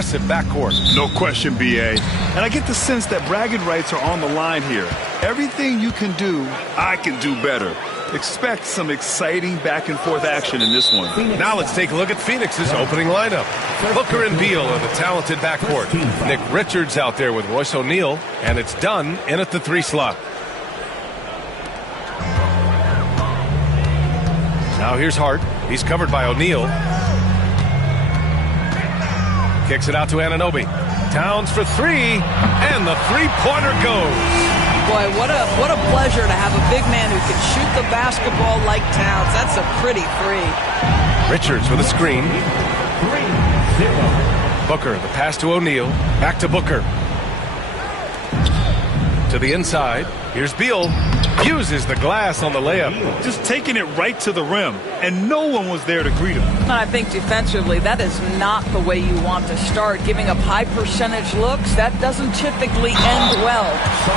impressive backcourt. No question, B.A. And I get the sense that bragging rights are on the line here. Everything you can do, I can do better. Expect some exciting back-and-forth action in this one. Now let's take a look at Phoenix's opening lineup. Booker and Beal in the talented backcourt. Nick Richards out there with Royce O'Neal, and it's Dunn in at the 3 slot. Now here's Hart. He's covered by O'Neal. Kicks it out to Anunoby. Towns for 3, and the three-pointer goes. Boy, what a pleasure to have a big man who can shoot the basketball like Towns. That's a pretty 3. Richards with a screen. Booker, the pass to O'Neal. Back to Booker. To the inside. Here's Beal. Uses the glass on the layup. Just taking it right to the rim, and no one was there to greet him. And I think defensively, that is not the way you want to start. Giving up high percentage looks, that doesn't typically end well.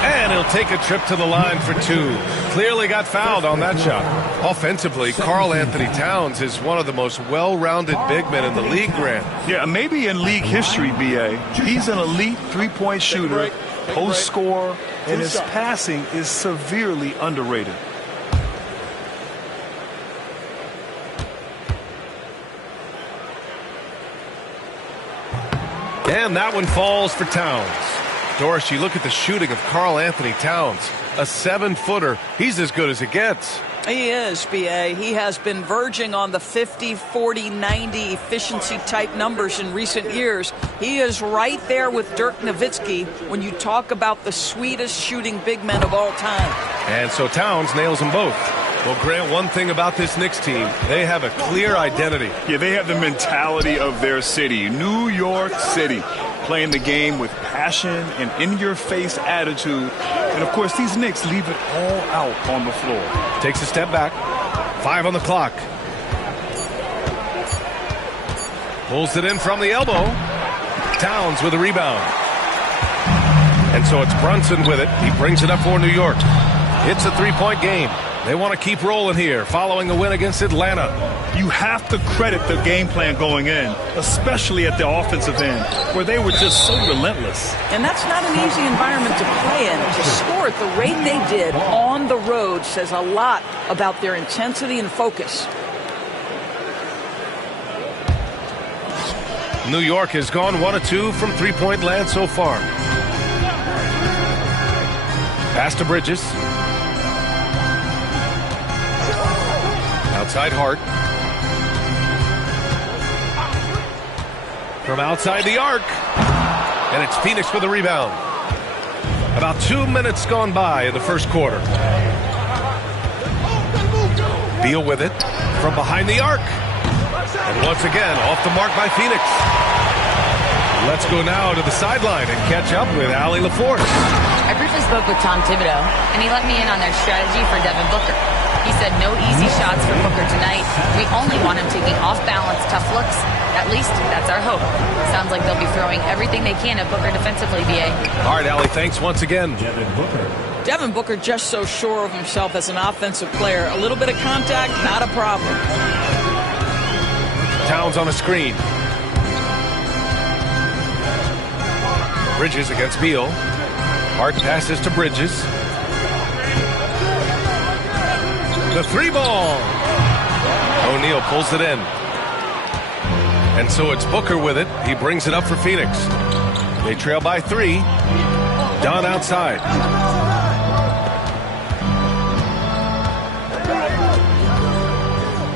And he'll take a trip to the line for 2. Clearly got fouled on that shot. Offensively, Karl Anthony Towns is one of the most well-rounded big men in the league, Grant. Yeah, maybe in league history, B.A. He's an elite three-point shooter, post scorer, and his passing is severely underrated. And that one falls for Towns. Doris, you look at the shooting of Karl Anthony Towns, a 7-footer. He's as good as it gets. He is, B.A. He has been verging on the 50, 40, 90 efficiency type numbers in recent years. He is right there with Dirk Nowitzki when you talk about the sweetest shooting big men of all time. And so Towns nails them both. Well, Grant, one thing about this Knicks team, they have a clear identity. Yeah, they have the mentality of their city, New York City, playing the game with passion and in-your-face attitude. And, of course, these Knicks leave it all out on the floor. Takes a step back. 5 on the clock. Pulls it in from the elbow. Towns with a rebound. And so it's Brunson with it. He brings it up for New York. It's a 3-point game. They want to keep rolling here following a win against Atlanta. You have to credit the game plan going in, especially at the offensive end, where they were just so relentless. And that's not an easy environment to play in. To score at the rate they did on the road says a lot about their intensity and focus. New York has gone 1 of 2 from 3-point land so far. Pass to Bridges. Outside Hart. From outside the arc. And it's Phoenix with the rebound. About 2 minutes gone by in the first quarter. Beal with it. From behind the arc. And once again, off the mark by Phoenix. Let's go now to the sideline and catch up with Allie LaForce. I briefly spoke with Tom Thibodeau, and he let me in on their strategy for Devin Booker. He said no easy shots for Booker tonight. We only want him taking off-balance tough looks. At least that's our hope. Sounds like they'll be throwing everything they can at Booker defensively, B.A. All right, Allie, thanks once again. Devin Booker just so sure of himself as an offensive player. A little bit of contact, not a problem. Towns on a screen. Bridges against Beal. Hart passes to Bridges. The 3-ball. O'Neal pulls it in. And so it's Booker with it. He brings it up for Phoenix. They trail by 3. Dunn outside.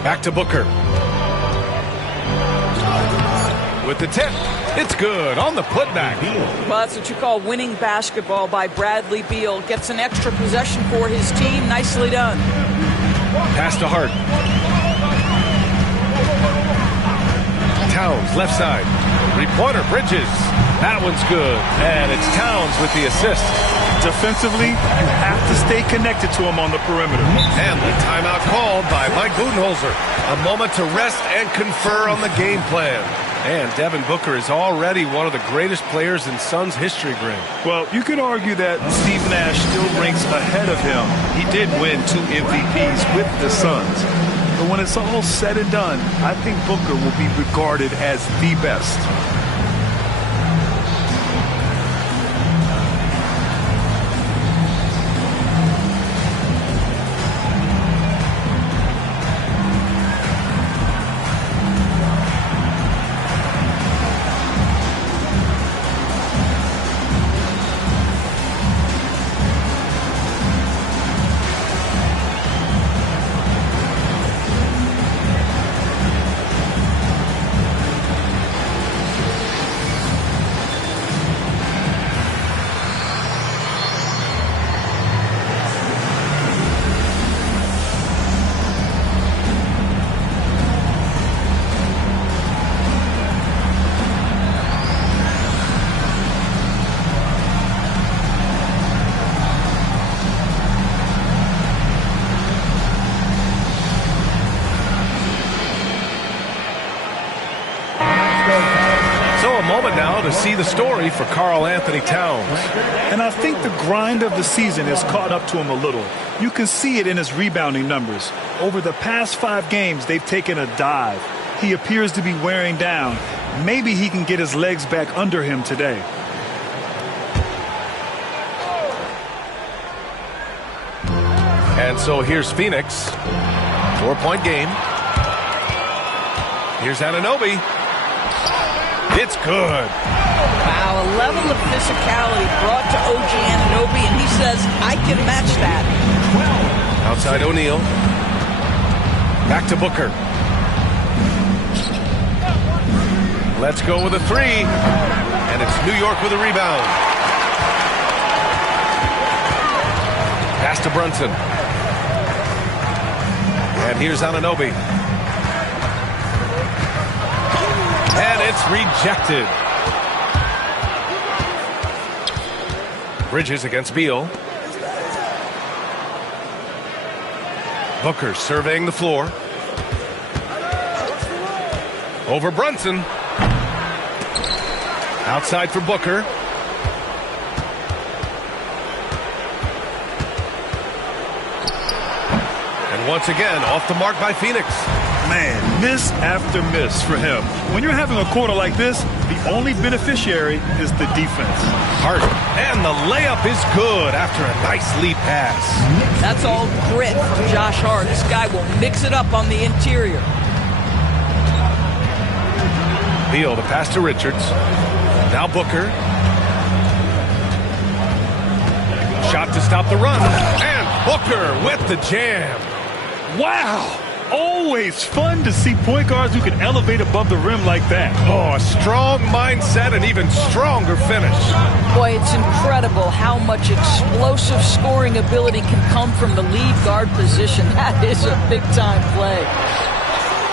Back to Booker. With the tip. It's good on the putback. Well, that's what you call winning basketball by Bradley Beal. Gets an extra possession for his team. Nicely done. Pass to Hart. Towns, left side. 3-pointer, Bridges. That one's good. And it's Towns with the assist. Defensively, you have to stay connected to him on the perimeter. And the timeout called by Mike Budenholzer. A moment to rest and confer on the game plan. And Devin Booker is already one of the greatest players in Suns history, Grant. Well, you could argue that Steve Nash still ranks ahead of him. He did win 2 MVPs with the Suns. But when it's all said and done, I think Booker will be regarded as the best. now to see the story for Karl Anthony Towns. And I think the grind of the season has caught up to him a little. You can see it in his rebounding numbers. Over the past 5 games, they've taken a dive. He appears to be wearing down. Maybe he can get his legs back under him today. And so here's Phoenix. 4-point game. Here's Anunoby. It's good. Wow, a level of physicality brought to OG Anunoby, and he says, I can match that. Outside O'Neal. Back to Booker. Let's go with a 3. And it's New York with a rebound. Pass to Brunson. And here's Anunoby. And it's rejected. Bridges against Beal. Booker surveying the floor. Over Brunson. Outside for Booker. And once again, off the mark by Phoenix. Man, miss after miss for him. When you're having a quarter like this, the only beneficiary is the defense. Hart, and the layup is good after a nice lead pass. That's all grit from Josh Hart. This guy will mix it up on the interior. Beal, the pass to Richards. Now Booker. Shot to stop the run. And Booker with the jam. Wow! Always fun to see point guards who can elevate above the rim like that. Oh, a strong mindset and even stronger finish. Boy, it's incredible how much explosive scoring ability can come from the lead guard position. That is a big-time play.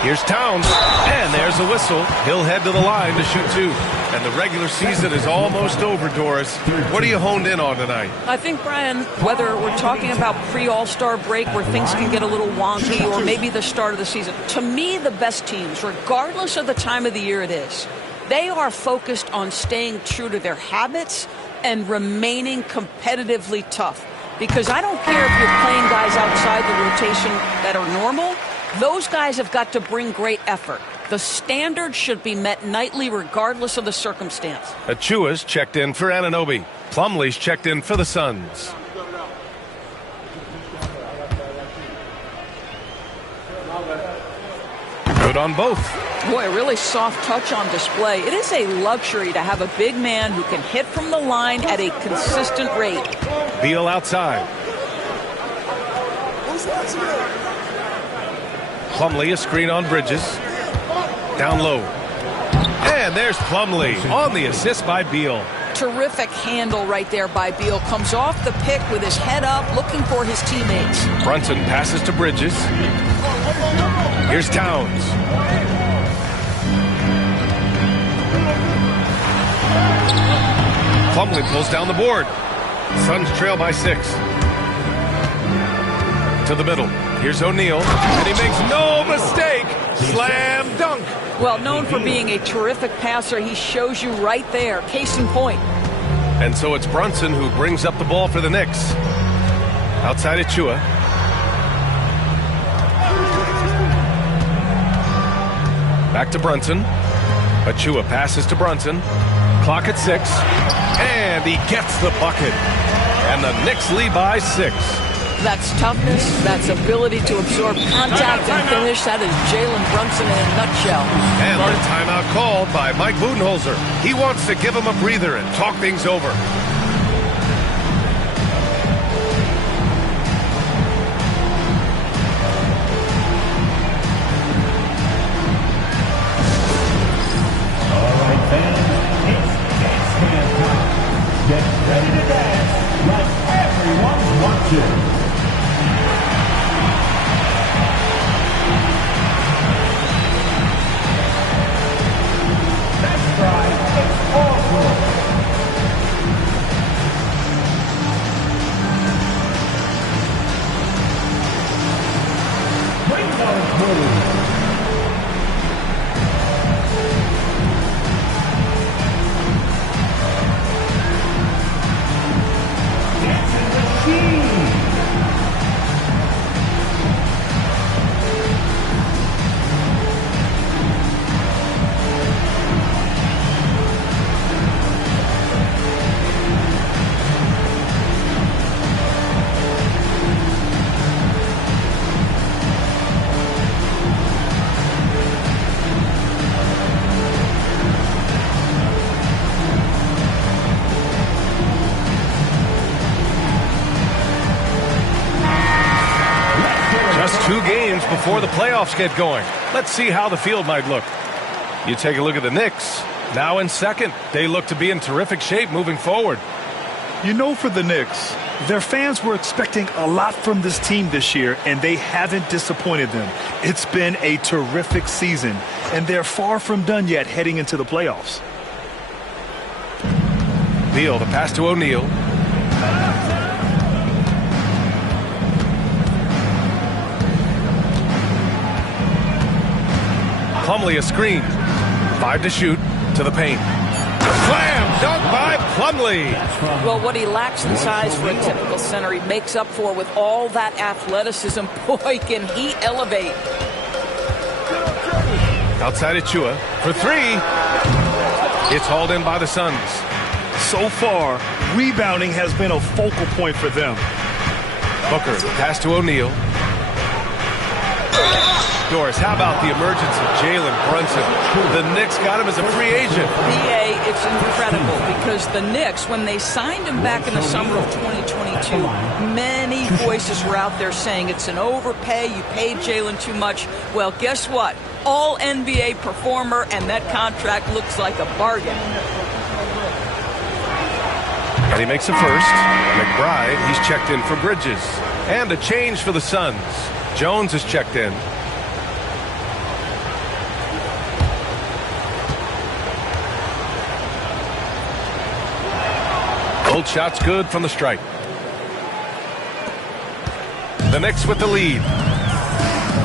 Here's Towns, and there's a whistle. He'll head to the line to shoot 2. And the regular season is almost over, Doris. What are you honed in on tonight? I think, Brian, whether we're talking about pre-All-Star break where things can get a little wonky or maybe the start of the season, to me, the best teams, regardless of the time of the year it is, they are focused on staying true to their habits and remaining competitively tough. Because I don't care if you're playing guys outside the rotation that are normal. Those guys have got to bring great effort. The standard should be met nightly regardless of the circumstance. Achua's checked in for Anunoby. Plumlee's checked in for the Suns. Good on both. Boy, a really soft touch on display. It is a luxury to have a big man who can hit from the line at a consistent rate. Beal outside. Plumlee, a screen on Bridges. Down low. And there's Plumlee on the assist by Beal. Terrific handle right there by Beal. Comes off the pick with his head up, looking for his teammates. Brunson passes to Bridges. Here's Towns. Plumlee pulls down the board. Suns trail by 6. To the middle. Here's O'Neal, and he makes no mistake. Slam dunk. Well, known for being a terrific passer, he shows you right there. Case in point. And so it's Brunson who brings up the ball for the Knicks. Outside Achua. Back to Brunson. Achua passes to Brunson. Clock at 6. And he gets the bucket. And the Knicks lead by 6. That's toughness, that's ability to absorb contact and finish. That is Jalen Brunson in a nutshell. And a timeout called by Mike Budenholzer. He wants to give him a breather and talk things over. All right, fans, it's dance time. Get ready to dance like everyone's watching. 2 games before the playoffs get going. Let's see how the field might look. You take a look at the Knicks. Now in second. They look to be in terrific shape moving forward. You know, for the Knicks, their fans were expecting a lot from this team this year, and they haven't disappointed them. It's been a terrific season, and they're far from done yet heading into the playoffs. Beal, the pass to O'Neal. Plumlee a screen. 5 to shoot. To the paint. Slam! Dunk by Plumlee. Well, what he lacks in size for a typical center, he makes up for with all that athleticism. Boy, can he elevate. Outside Achua for 3. It's hauled in by the Suns. So far, rebounding has been a focal point for them. Booker, pass to O'Neal. Doris, how about the emergence of Jalen Brunson? The Knicks got him as a free agent. BA, it's incredible because the Knicks, when they signed him back in the summer of 2022, many voices were out there saying it's an overpay, you paid Jalen too much. Well, guess what? All NBA performer, and that contract looks like a bargain. And he makes a first. McBride, he's checked in for Bridges. And a change for the Suns. Jones is checked in. Both shots good from the stripe. The Knicks with the lead.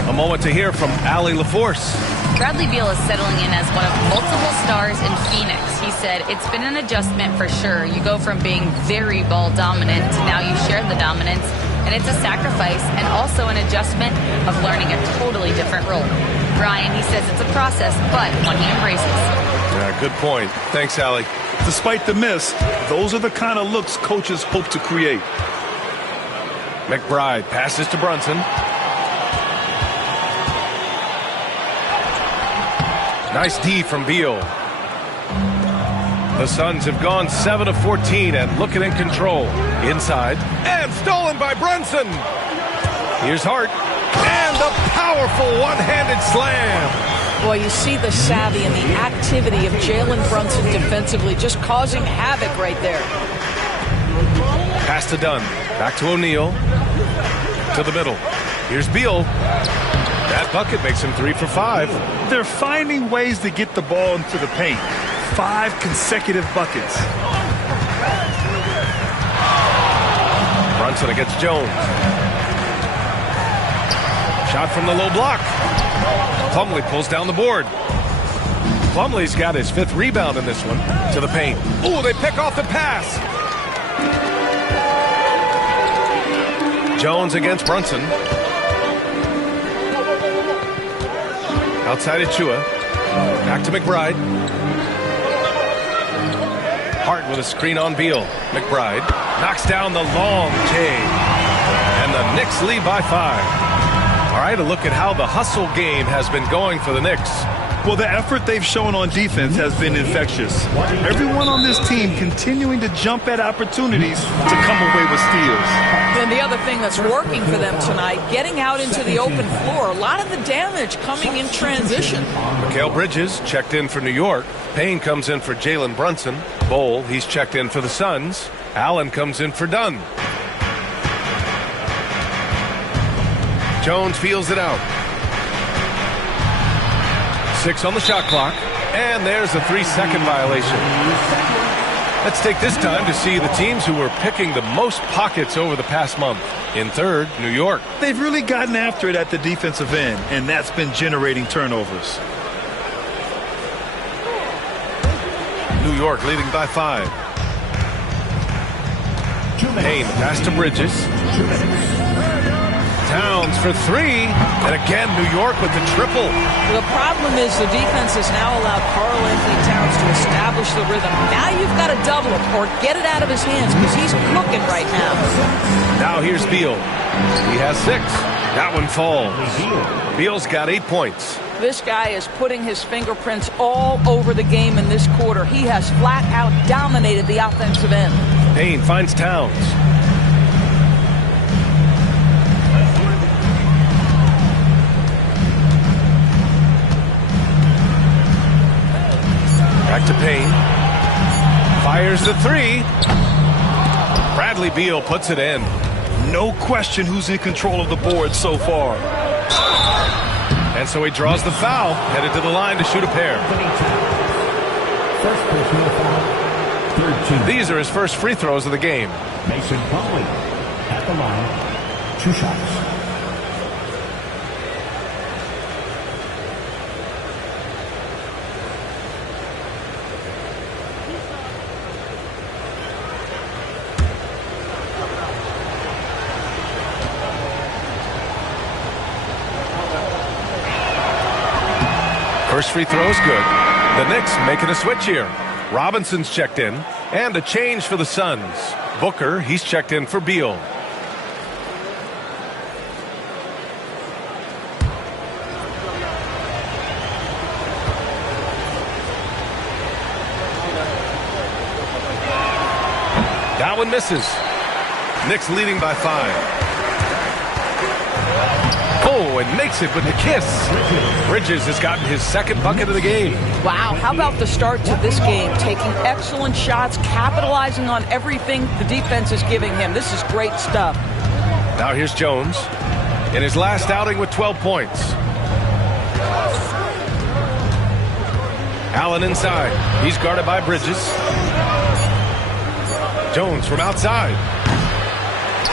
A moment to hear from Allie LaForce. Bradley Beal is settling in as one of multiple stars in Phoenix. He said, it's been an adjustment for sure. You go from being very ball dominant to now you share the dominance. And it's a sacrifice and also an adjustment of learning a totally different role. Brian, he says it's a process, but one he embraces. Yeah, good point. Thanks, Allie. Despite the miss, those are the kind of looks coaches hope to create. McBride passes to Brunson. Nice D from Beal. The Suns have gone 7 of 14 and looking in control. Inside. And stolen by Brunson. Here's Hart. And the powerful one-handed slam. Boy, you see the savvy and the activity of Jalen Brunson defensively, just causing havoc right there. Pass to Dunn. Back to O'Neal. To the middle. Here's Beal. That bucket makes him 3 for 5. They're finding ways to get the ball into the paint. 5 consecutive buckets. Brunson against Jones. Shot from the low block. Plumlee pulls down the board. Plumlee's got his 5th rebound in this one. To the paint. Ooh, they pick off the pass. Jones against Brunson. Outside Achua. Back to McBride. Hart with a screen on Beal. McBride knocks down the long J. And the Knicks lead by 5. All right, a look at how the hustle game has been going for the Knicks. Well, the effort they've shown on defense has been infectious. Everyone on this team continuing to jump at opportunities to come away with steals. And the other thing that's working for them tonight, getting out into the open floor. A lot of the damage coming in transition. Mikal Bridges checked in for New York. Payne comes in for Jalen Brunson. Bol, he's checked in for the Suns. Allen comes in for Dunn. Jones feels it out. 6 on the shot clock. And there's a 3-second violation. Let's take this time to see the teams who were picking the most pockets over the past month. In third, New York. They've really gotten after it at the defensive end, and that's been generating turnovers. New York leading by 5. Payne pass to Bridges. Towns for 3. And again, New York with the triple. The problem is the defense has now allowed Karl-Anthony Towns to establish the rhythm. Now you've got to double him or get it out of his hands because he's cooking right now. Now here's Beal. He has 6. That one falls. Beal's got 8 points. This guy is putting his fingerprints all over the game in this quarter. He has flat out dominated the offensive end. Payne finds Towns. to Payne. Fires the three. Bradley Beal puts it in. No question who's in control of the board so far. And so he draws the foul, headed to the line to shoot a pair. First personal foul, 13. These are his first free throws of the game. Mason Plumlee at the line, 2 shots. First free throw is good. The Knicks making a switch here. Robinson's checked in, and a change for the Suns. Booker, he's checked in for Beal. That one misses. Knicks leading by 5. Oh, and makes it with the kiss. Bridges has gotten his second bucket of the game. Wow, how about the start to this game? Taking excellent shots, capitalizing on everything the defense is giving him. This is great stuff. Now here's Jones in his last outing with 12 points. Allen inside. He's guarded by Bridges. Jones from outside.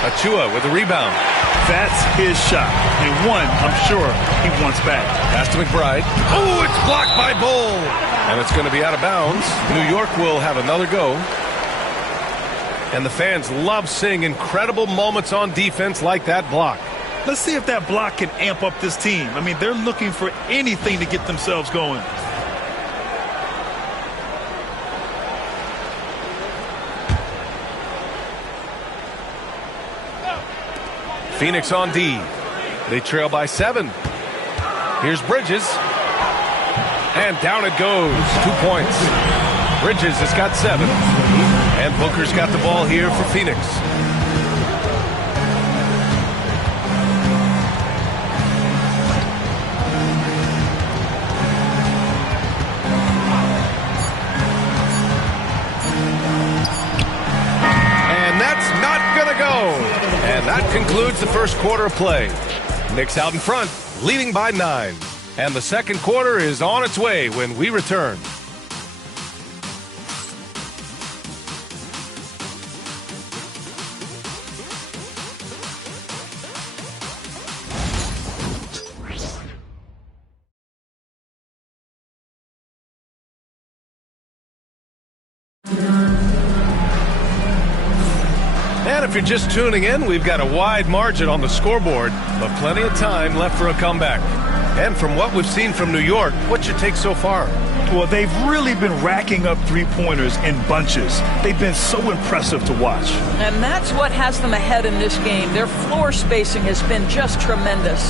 Achua with the rebound. That's his shot, and one I'm sure he wants back. Pass to McBride. Oh, it's blocked by Bull. And it's going to be out of bounds. New York will have another go. And the fans love seeing incredible moments on defense like that block. Let's see if that block can amp up this team. I mean, they're looking for anything to get themselves going. Phoenix on D. They trail by 7. Here's Bridges. And down it goes. 2 points. Bridges has got 7. And Booker's got the ball here for Phoenix. And that's not going to go. And that concludes the first quarter of play. Knicks out in front, leading by 9. And the second quarter is on its way when we return. And if you're just tuning in, we've got a wide margin on the scoreboard, but plenty of time left for a comeback. And from what we've seen from New York, what's your take so far? Well, they've really been racking up three-pointers in bunches. They've been so impressive to watch. And that's what has them ahead in this game. Their floor spacing has been just tremendous.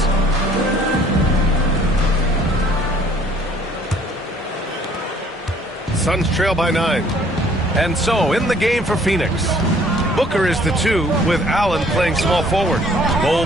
Suns trail by 9. And so, in the game for Phoenix, Booker is the 2 with Allen playing small forward.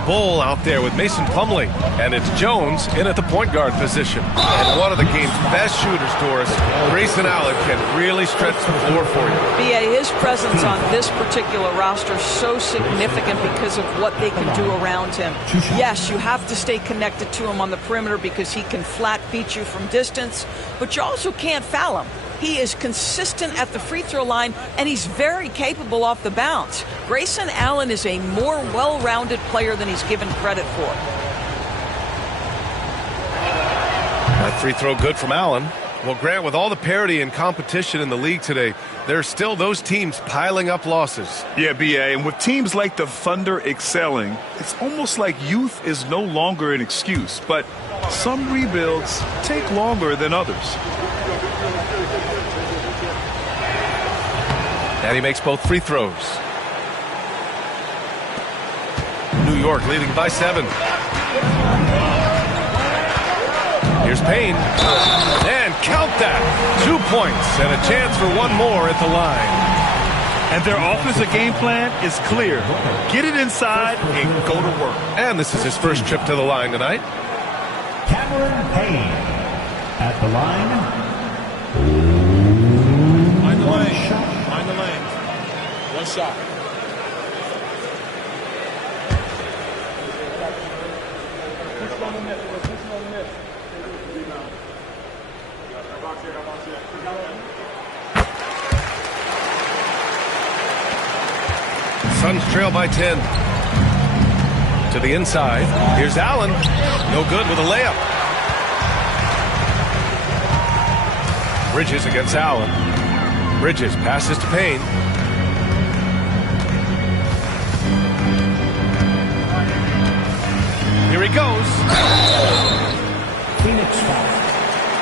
Bull out there with Mason Plumlee. And it's Jones in at the point guard position. And one of the game's best shooters, Doris, Grayson Allen, can really stretch the floor for you. BA, his presence on this particular roster is so significant because of what they can do around him. Yes, you have to stay connected to him on the perimeter because he can flat beat you from distance, but you also can't foul him. He is consistent at the free throw line, and he's very capable off the bounce. Grayson Allen is a more well-rounded player than he's given credit for. That free throw good from Allen. Well, Grant, with all the parity and competition in the league today, there's still those teams piling up losses. Yeah, BA, and with teams like the Thunder excelling, it's almost like youth is no longer an excuse, but some rebuilds take longer than others. And he makes both free throws. New York leading by 7. Here's Payne. And count that. 2 points and a chance for one more at the line. And their offensive game plan is clear. Get it inside and go to work. And this is his first trip to the line tonight. Cameron Payne at the line. One shot. Suns trail by 10. To the inside. Here's Allen. No good with a layup. Bridges against Allen. Bridges passes to Payne. Here he goes. Phoenix foul.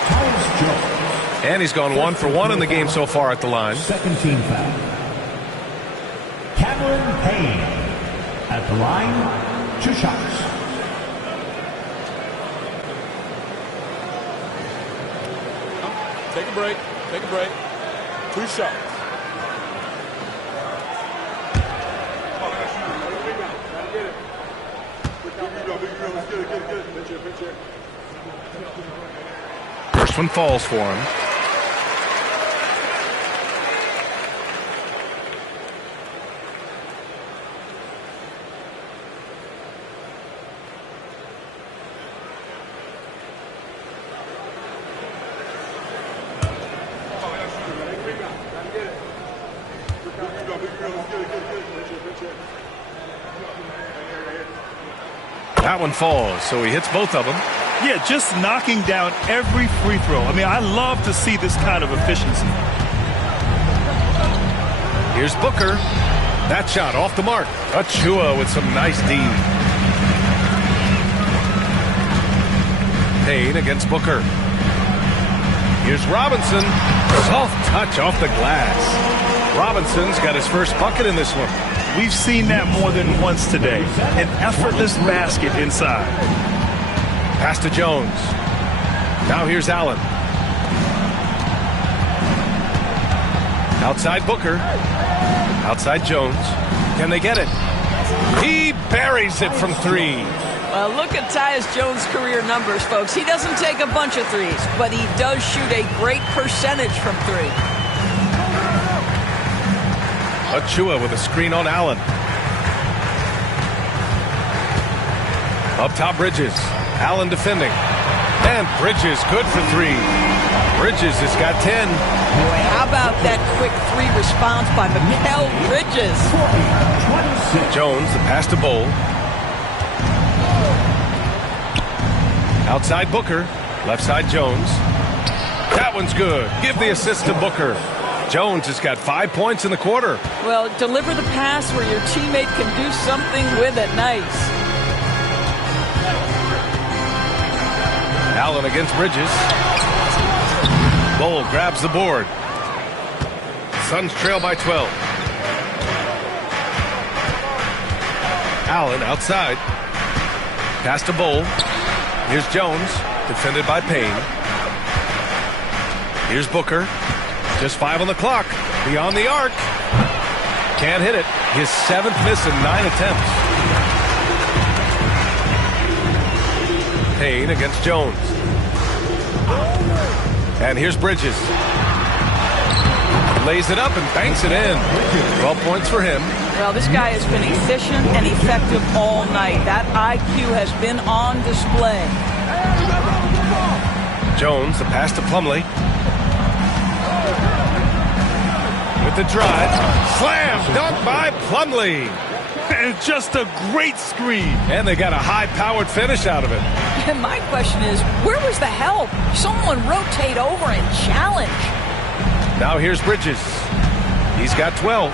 Tyus Jones. And he's gone 1 for 1 in the game so far at the line. Second team foul. Cameron Payne at the line, 2 shots. Take a break. Take a break. 2 shots. First one falls for him. That one falls, so he hits both of them. Yeah, just knocking down every free throw. I mean, I love to see this kind of efficiency. Here's Booker. That shot off the mark. Achua with some nice D. Payne against Booker. Here's Robinson. Soft touch off the glass. Robinson's got his first bucket in this one. We've seen that more than once today. An effortless basket inside. Pass to Jones. Now here's Allen. Outside Booker. Outside Jones. Can they get it? He buries it from 3. Well, look at Tyus Jones' career numbers, folks. He doesn't take a bunch of threes, but he does shoot a great percentage from 3. Achua with a screen on Allen. Up top, Bridges. Allen defending. And Bridges good for 3. Bridges has got 10. Boy, how about that quick 3 response by Mikal Bridges? Jones, the pass to Bowl. Outside Booker. Left side Jones. That one's good. Give the assist to Booker. Jones has got 5 points in the quarter. Well, deliver the pass where your teammate can do something with it. Nice. Allen against Bridges. Bowl grabs the board. Suns trail by 12. Allen outside. Pass to Bowl. Here's Jones, defended by Payne. Here's Booker. Just 5 on the clock. Beyond the arc. Can't hit it. His 7th miss in 9 attempts. Payne against Jones. And here's Bridges. Lays it up and banks it in. 12 points for him. Well, this guy has been efficient and effective all night. That IQ has been on display. Jones, the pass to Plumlee. With the drive. Slam dunk by Plumlee. And just a great screen. And they got a high-powered finish out of it. And my question is, where was the help? Someone rotate over and challenge. Now here's Bridges. He's got 12.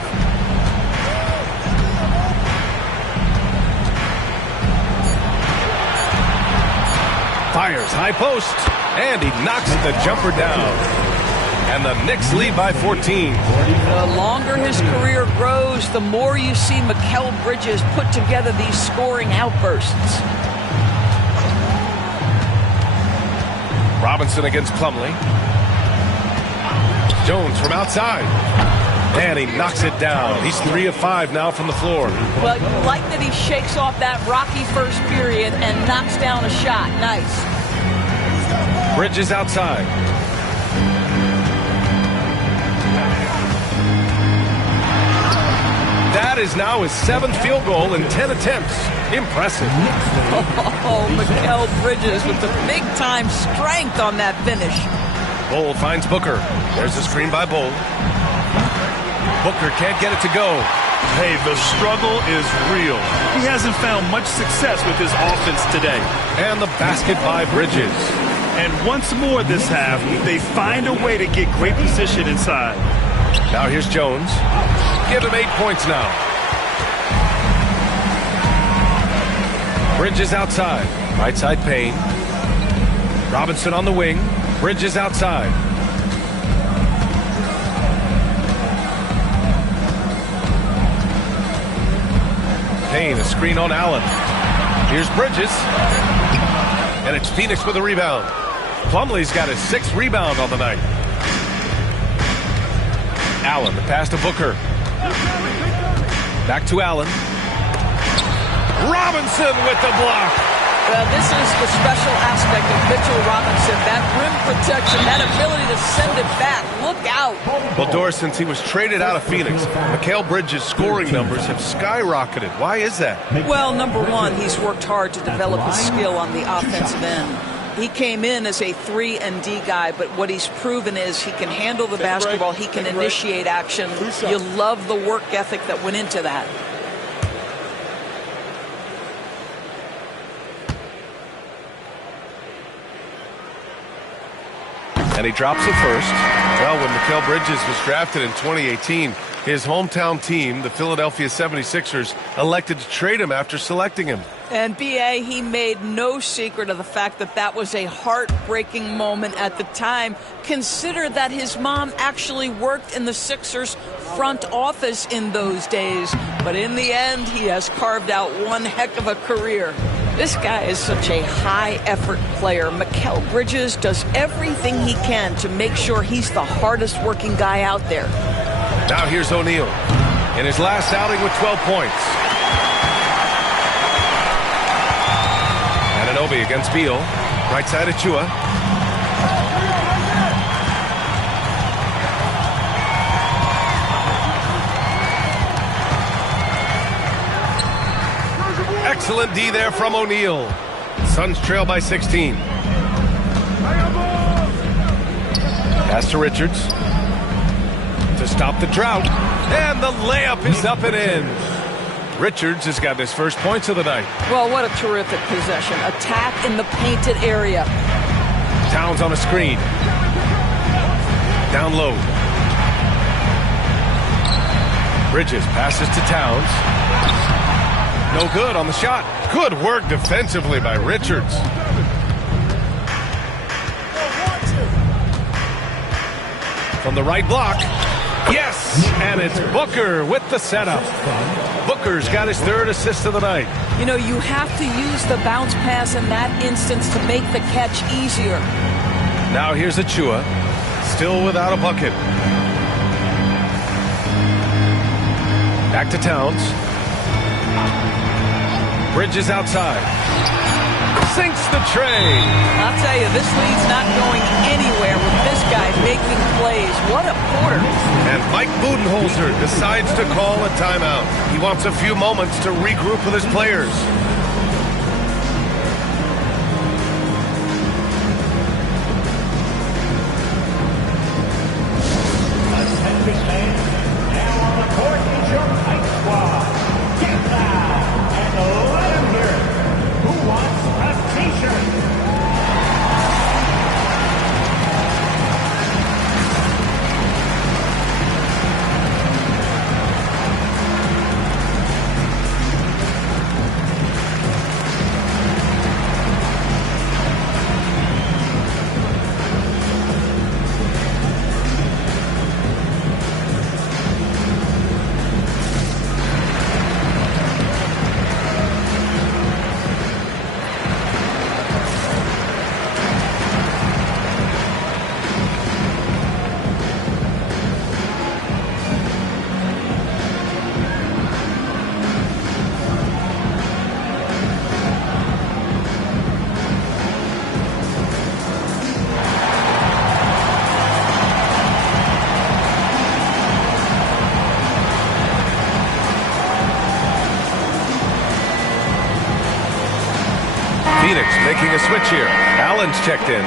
Fires high post. And he knocks the jumper down. And the Knicks lead by 14. The longer his career grows, the more you see Mikal Bridges put together these scoring outbursts. Robinson against Plumlee. Jones from outside. And he knocks it down. He's 3 of 5 now from the floor. Well, you like that he shakes off that rocky first period and knocks down a shot. Nice. Bridges outside. is now his 7th field goal in 10 attempts. Impressive. Oh, Mikal Bridges with the big-time strength on that finish. Bull finds Booker. There's a screen by Bull. Booker can't get it to go. Hey, the struggle is real. He hasn't found much success with his offense today. And the basket by Bridges. And once more this half, they find a way to get great position inside. Now here's Jones. Give him 8 points now. Bridges outside. Right side Payne. Robinson on the wing. Bridges outside. Payne, a screen on Allen. Here's Bridges. And it's Phoenix with a rebound. Plumlee's got his 6th rebound on the night. Allen, the pass to Booker. Back to Allen. Robinson with the block. This is the special aspect of Mitchell Robinson. That rim protection, that ability to send it back. Look out. Well, Doris, since he was traded out of Phoenix, Mikal Bridges' scoring numbers have skyrocketed. Why is that? Well, number one, he's worked hard to develop his skill on the offensive end. He came in as a 3-and-D guy, but what he's proven is he can handle the basketball, he can initiate action. You love the work ethic that went into that. And he drops it first. Well, when Mikal Bridges was drafted in 2018, his hometown team, the Philadelphia 76ers, elected to trade him after selecting him. And B.A., he made no secret of the fact that that was a heartbreaking moment at the time. Consider that his mom actually worked in the Sixers front office in those days. But in the end, he has carved out one heck of a career. This guy is such a high-effort player. Mikal Bridges does everything he can to make sure he's the hardest-working guy out there. Now here's O'Neal in his last outing with 12 points. Anunoby against Beal. Right side of Chua. Excellent D there from O'Neal. Suns trail by 16. Pass to Richards to stop the drought. And the layup is up and in. Richards has got his first points of the night. Well, what a terrific possession. Attack in the painted area. Towns on a screen. Down low. Bridges passes to Towns. No good on the shot. Good work defensively by Richards. From the right block. Yes! And it's Booker with the setup. Booker's got his 3rd assist of the night. You know, you have to use the bounce pass in that instance to make the catch easier. Now here's Achua. Still without a bucket. Back to Towns. Bridges outside. Sinks the tray. I'll tell you, this lead's not going anywhere with this guy making plays. What a quarter. And Mike Budenholzer decides to call a timeout. He wants a few moments to regroup with his players. Now on the court is your Mike squad. Get loud and let them hear it. Who wants a t-shirt? Knicks making a switch here. Allen's checked in.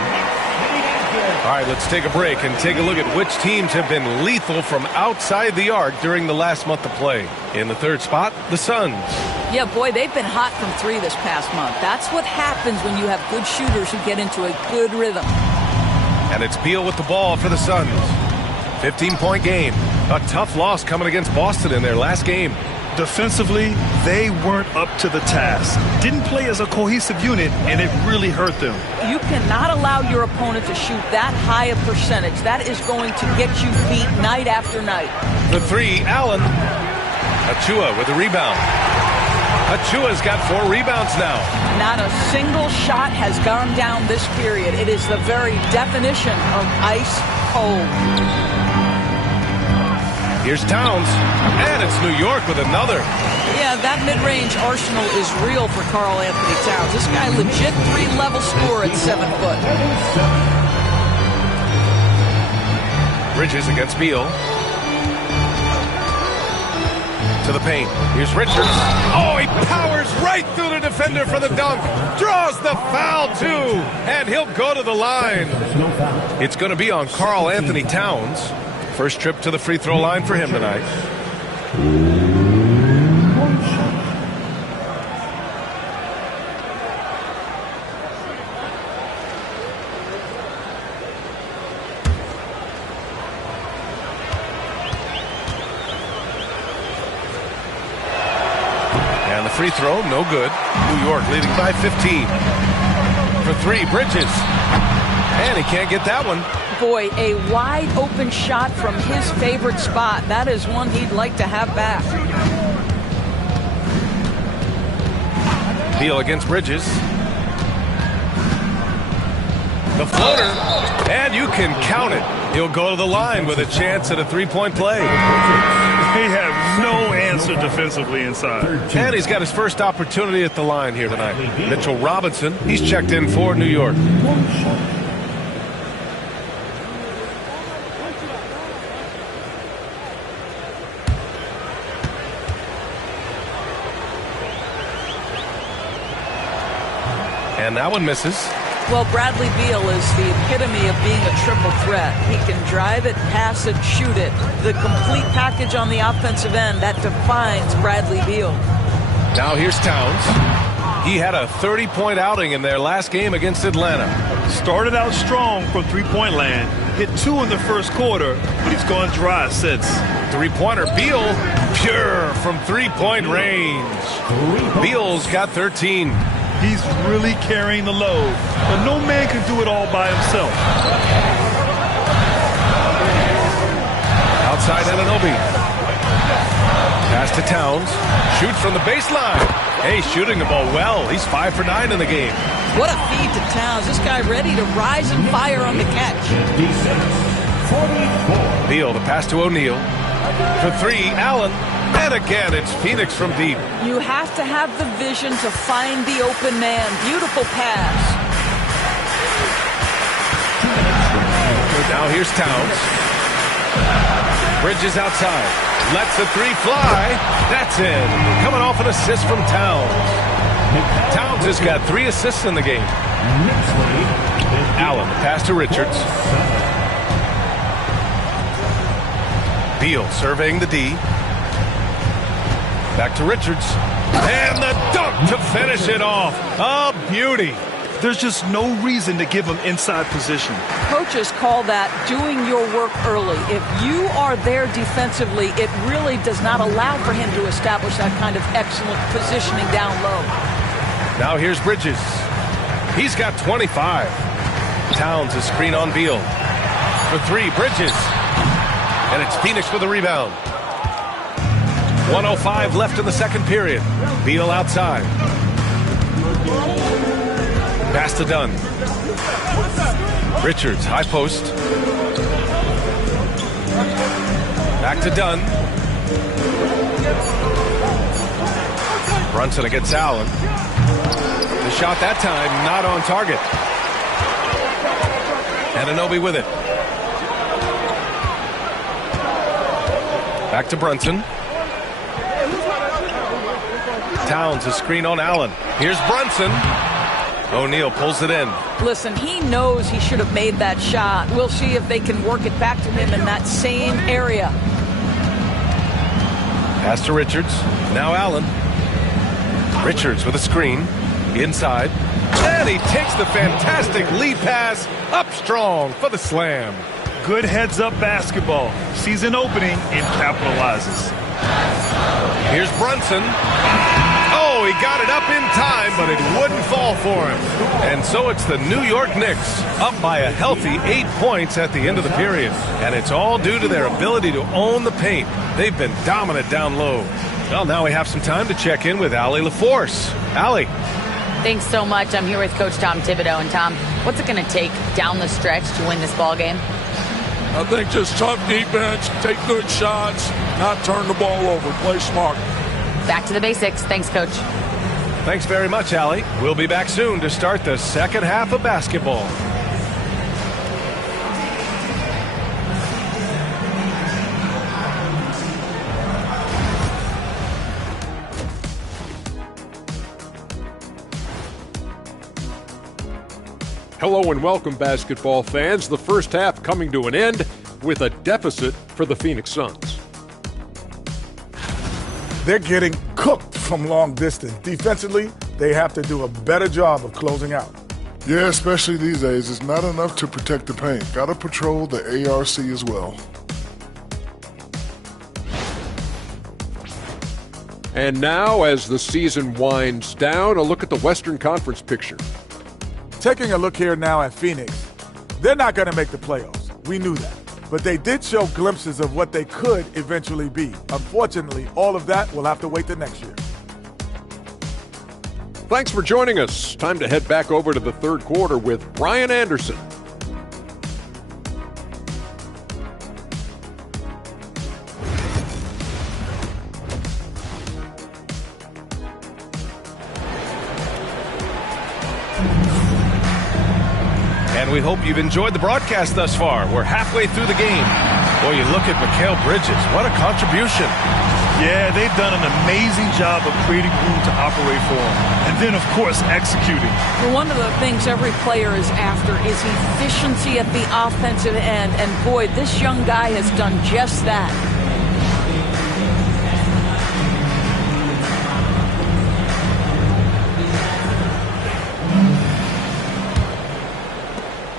All right, let's take a break and take a look at which teams have been lethal from outside the arc during the last month of play. In the third spot, the Suns. Yeah, boy, they've been hot from three this past month. That's what happens when you have good shooters who get into a good rhythm. And it's Beal with the ball for the Suns. 15-point game. A tough loss coming against Boston in their last game. Defensively, they weren't up to the task. Didn't play as a cohesive unit, and it really hurt them. You cannot allow your opponent to shoot that high a percentage. That is going to get you beat night after night. The three, Allen. Achua with the rebound. Achua's got 4 rebounds now. Not a single shot has gone down this period. It is the very definition of ice cold. Here's Towns, and it's New York with another. Yeah, that mid-range arsenal is real for Karl Anthony Towns. This guy legit 3-level scorer at 7 foot. Bridges against Beal. To the paint. Here's Richards. Oh, he powers right through the defender for the dunk. Draws the foul, too. And he'll go to the line. It's going to be on Karl Anthony Towns. First trip to the free throw line for him tonight. And the free throw, no good. New York leading by 15. For 3, Bridges. And he can't get that one. Boy, a wide open shot from his favorite spot. That is one he'd like to have back. Beal against Bridges. The floater. And you can count it. He'll go to the line with a chance at a 3-point play. They have no answer defensively inside. And he's got his first opportunity at the line here tonight. Mitchell Robinson, he's checked in for New York. And that one misses. Well, Bradley Beal is the epitome of being a triple threat. He can drive it, pass it, shoot it. The complete package on the offensive end, that defines Bradley Beal. Now here's Towns. He had a 30-point outing in their last game against Atlanta. Started out strong from three-point land. Hit 2 in the first quarter, but he's gone dry since. Three-pointer, Beal, pure from three-point range. Beal's got 13. He's really carrying the load, but no man can do it all by himself. Outside Anunoby. Pass to Towns. Shoots from the baseline. Hey, shooting the ball well. He's 5 for 9 in the game. What a feed to Towns. This guy ready to rise and fire on the catch. Beal, the pass to O'Neal. For 3, Allen. And again, it's Phoenix from deep. You have to have the vision to find the open man. Beautiful pass. Now here's Towns. Bridges outside. Lets the 3 fly. That's in. Coming off an assist from Towns. Towns has got 3 assists in the game. Allen, pass to Richards. Beal surveying the D. Back to Richards. And the dunk to finish it off. A beauty. There's just no reason to give him inside position. Coaches call that doing your work early. If you are there defensively, it really does not allow for him to establish that kind of excellent positioning down low. Now here's Bridges. He's got 25. Towns is screen on Beal. For 3, Bridges. And it's Phoenix with a rebound. 1:05 left in the second period. Beal outside. Pass to Dunn. Richards, high post. Back to Dunn. Brunson against Allen. The shot that time not on target. Anunoby with it. Back to Brunson. Towns, a screen on Allen. Here's Brunson. O'Neal pulls it in. Listen, he knows he should have made that shot. We'll see if they can work it back to him in that same area. Pass to Richards. Now Allen. Richards with a screen. Inside. And he takes the fantastic lead pass up strong for the slam. Good heads-up basketball. Sees an opening and capitalizes. Here's Brunson. Oh, he got it up in time, but it wouldn't fall for him. And so it's the New York Knicks up by a healthy 8 points at the end of the period. And it's all due to their ability to own the paint. They've been dominant down low. Well, now we have some time to check in with Allie LaForce. Allie. Thanks so much. I'm here with Coach Tom Thibodeau. And Tom, what's it going to take down the stretch to win this ball game? I think just tough defense, take good shots, not turn the ball over, play smart. Back to the basics. Thanks, Coach. Thanks very much, Allie. We'll be back soon to start the second half of basketball. Hello and welcome, basketball fans. The first half coming to an end with a deficit for the Phoenix Suns. They're getting cooked from long distance. Defensively, they have to do a better job of closing out. Yeah, especially these days. It's not enough to protect the paint. Got to patrol the ARC as well. And now, as the season winds down, a look at the Western Conference picture. Taking a look here now at Phoenix, they're not going to make the playoffs. We knew that. But they did show glimpses of what they could eventually be. Unfortunately, all of that will have to wait till next year. Thanks for joining us. Time to head back over to the third quarter with Brian Anderson. And we hope you've enjoyed the broadcast thus far. We're halfway through the game. Boy, you look at Mikal Bridges. What a contribution. Yeah, they've done an amazing job of creating room to operate for him. And then, of course, executing. Well, one of the things every player is after is efficiency at the offensive end. And, boy, this young guy has done just that.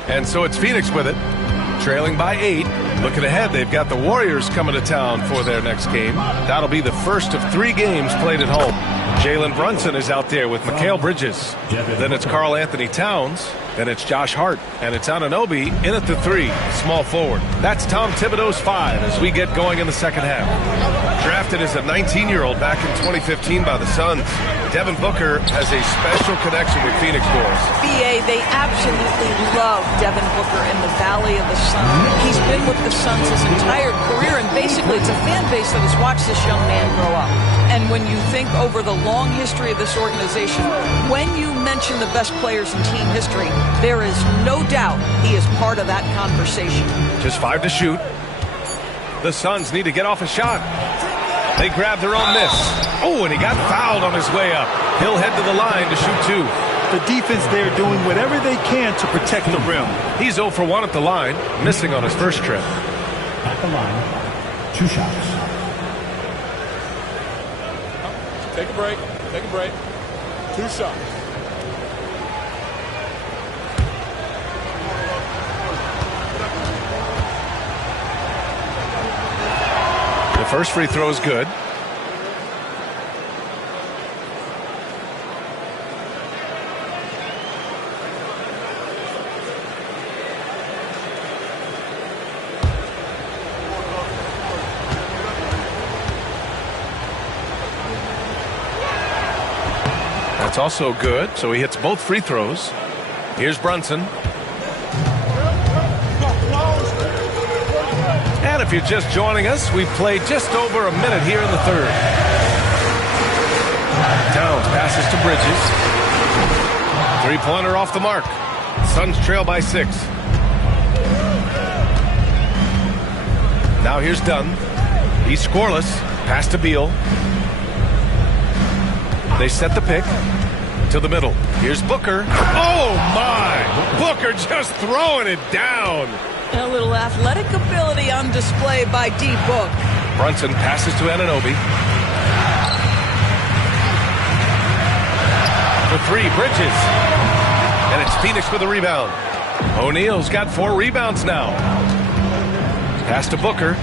And so it's Phoenix with it, trailing by 8. Looking ahead, they've got the Warriors coming to town for their next game. That'll be the first of 3 games played at home. Jalen Brunson is out there with Mikal Bridges. Then it's Karl Anthony Towns. Then it's Josh Hart. And it's Anunoby in at the 3, small forward. That's Tom Thibodeau's 5 as we get going in the second half. Drafted as a 19-year-old back in 2015 by the Suns, Devin Booker has a special connection with Phoenix boys. BA, they absolutely love Devin Booker in the Valley of the Sun. He's been with the Suns his entire career, and basically it's a fan base that has watched this young man grow up. And when you think over the long history of this organization, when you mention the best players in team history, there is no doubt he is part of that conversation. Just 5 to shoot. The Suns need to get off a shot. They grab their own miss. Oh, and he got fouled on his way up. He'll head to the line to shoot 2. The defense there doing whatever they can to protect the rim. He's 0 for 1 at the line, missing on his first trip. At the line, 2 shots. Take a break. Take a break. 2 shots. The first free throw is good. That's also good, so he hits both free throws. Here's Brunson. And if you're just joining us, we've played just over a minute here in the third. Towns passes to Bridges. 3-pointer off the mark. Suns trail by 6. Now here's Dunn. He's scoreless. Pass to Beal. They set the pick. To the middle. Here's Booker. Oh, my! Booker just throwing it down. A little athletic ability on display by D-Book. Brunson passes to Anunoby. For three, Bridges. And it's Phoenix with a rebound. O'Neal's got 4 rebounds now. Pass to Booker.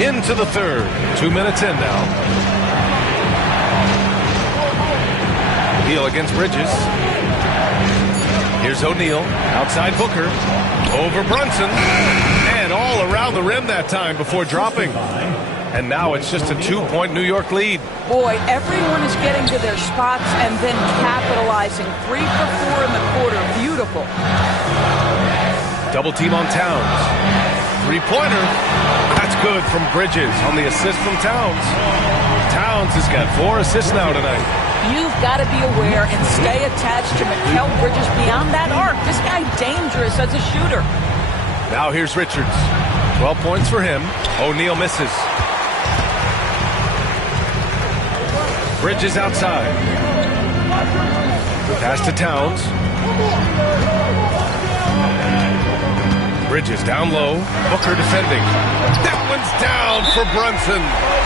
Into the third. 2 minutes in now. Beal against Bridges. Here's O'Neal. Outside Booker. Over Brunson. And all around the rim that time before dropping. And now it's just a 2-point New York lead. Boy, everyone is getting to their spots and then capitalizing. 3 for 4 in the quarter. Beautiful. Double team on Towns. 3-pointer. That's good from Bridges on the assist from Towns. Towns has got 4 assists now tonight. You've got to be aware and stay attached to Mikal Bridges beyond that arc. This guy dangerous as a shooter. Now here's Richards. 12 points for him. O'Neal misses. Bridges outside. Pass to Towns. Bridges down low. Booker defending. That one's down for Brunson.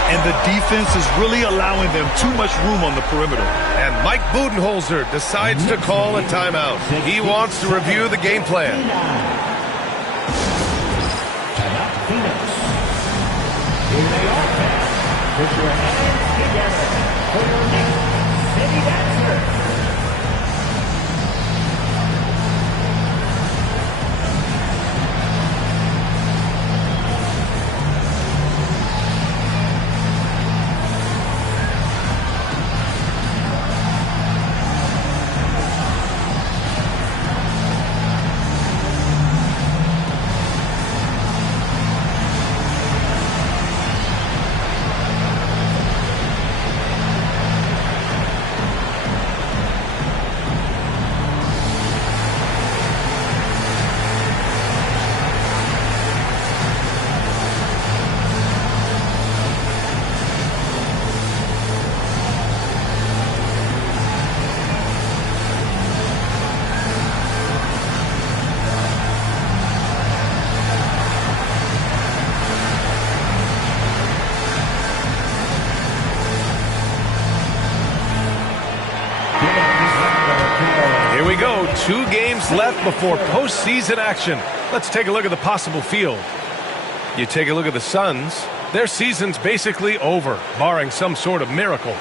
And the defense is really allowing them too much room on the perimeter. And Mike Budenholzer decides to call a timeout. He wants to review the game plan. Timeout, Phoenix. Here they are. Put your hands together for your next city dancer. Here we go. 2 games left before postseason action. Let's take a look at the possible field. You take a look at the Suns. Their season's basically over, barring some sort of miracle.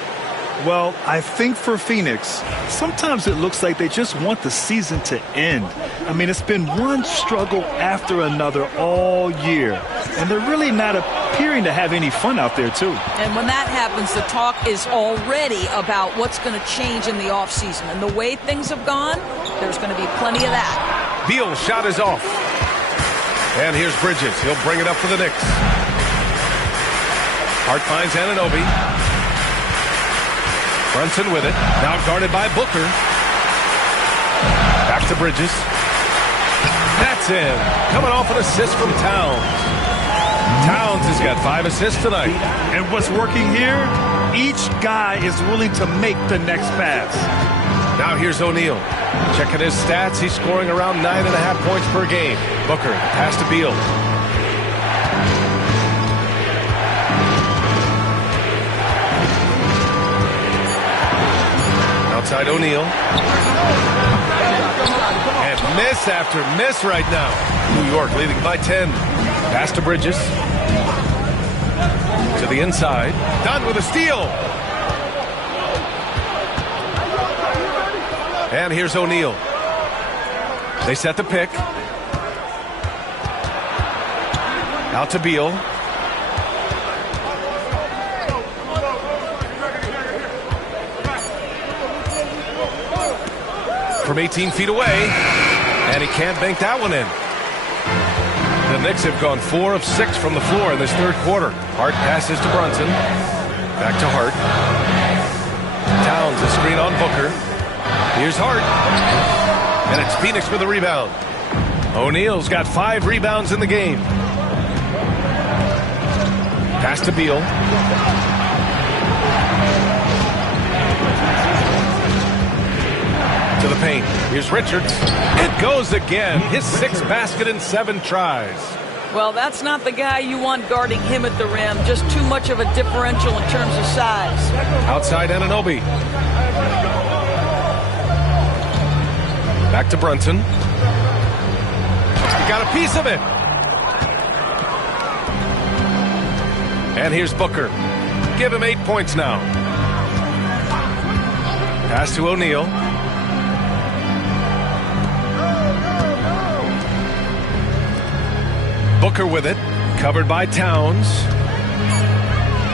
Well, I think for Phoenix, sometimes it looks like they just want the season to end. I mean, it's been one struggle after another all year, and they're really not appearing to have any fun out there, too. And when that happens, the talk is already about what's going to change in the offseason. And the way things have gone, there's going to be plenty of that. Beal's shot is off. And here's Bridges. He'll bring it up for the Knicks. Hart finds Anunoby. Brunson with it. Now guarded by Booker. Back to Bridges. That's in. Coming off an assist from Towns. Towns has got 5 assists tonight. And what's working here? Each guy is willing to make the next pass. Now here's O'Neal. Checking his stats. He's scoring around 9.5 points per game. Booker, pass to Beal. Outside O'Neal. And miss after miss right now. New York leading by 10. Pass to Bridges. To the inside. Done with a steal. And here's O'Neal. They set the pick. Out to Beal. From 18 feet away. And he can't bank that one in. The Knicks have gone 4 of 6 from the floor in this third quarter. Hart passes to Brunson. Back to Hart. Towns a screen on Booker. Here's Hart. And it's Phoenix with a rebound. O'Neal's got 5 rebounds in the game. Pass to Beal. To the paint. Here's Richards. It goes again. His 6th basket in 7 tries. Well, that's not the guy you want guarding him at the rim. Just too much of a differential in terms of size. Outside Anunoby. Back to Brunson. He got a piece of it. And here's Booker. Give him 8 points now. Pass to O'Neal. Booker with it. Covered by Towns.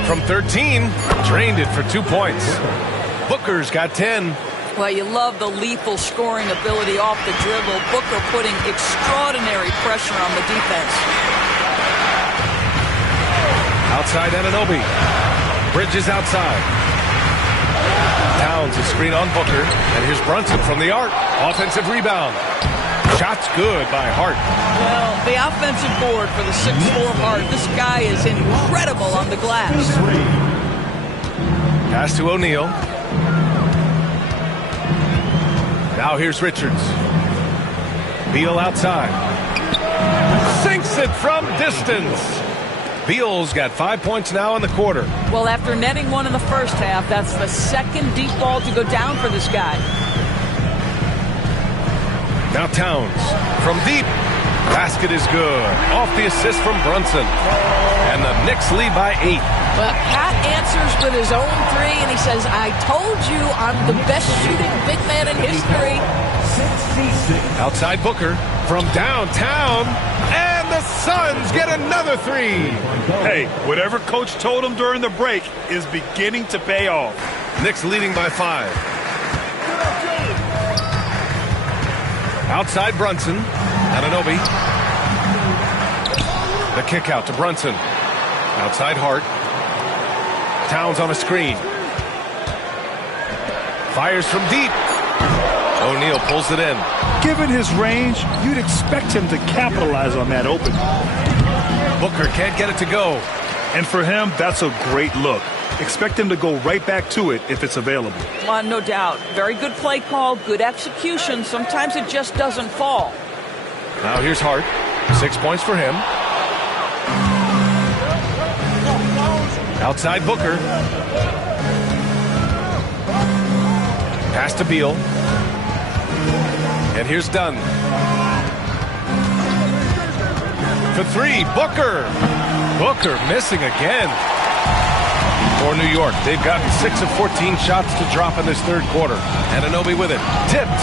From 13. Drained it for 2 points. Booker's got 10. Well, you love the lethal scoring ability off the dribble. Booker putting extraordinary pressure on the defense. Outside Anunoby. Bridges outside. Towns a screen on Booker. And here's Brunson from the arc. Offensive rebound. Shot's good by Hart. Well, the offensive board for the 6'4" Hart. This guy is incredible on the glass. Pass to O'Neal. Now here's Richards. Beal outside. Sinks it from distance. Beal's got 5 points now in the quarter. Well, after netting one in the first half, that's the 2nd deep ball to go down for this guy. Now Towns from deep. Basket is good. Off the assist from Brunson. And the Knicks lead by 8. Well, Pat answers with his own 3, and he says, I told you I'm the best shooting big man in history. Outside Booker from downtown. And the Suns get another 3. Hey, whatever coach told him during the break is beginning to pay off. Knicks leading by 5. Outside Brunson. Anunoby. The kick out to Brunson. Outside Hart. Towns on a screen. Fires from deep. O'Neal pulls it in. Given his range, you'd expect him to capitalize on that open. Booker can't get it to go. And for him, that's a great look. Expect him to go right back to it if it's available. No doubt. Very good play call, good execution. Sometimes it just doesn't fall. Now here's Hart. 6 points for him. Outside Booker. Pass to Beal. And here's Dunn. For 3, Booker. Booker missing again. For New York, they've gotten 6 of 14 shots to drop in this 3rd quarter. Anunoby with it. Tipped.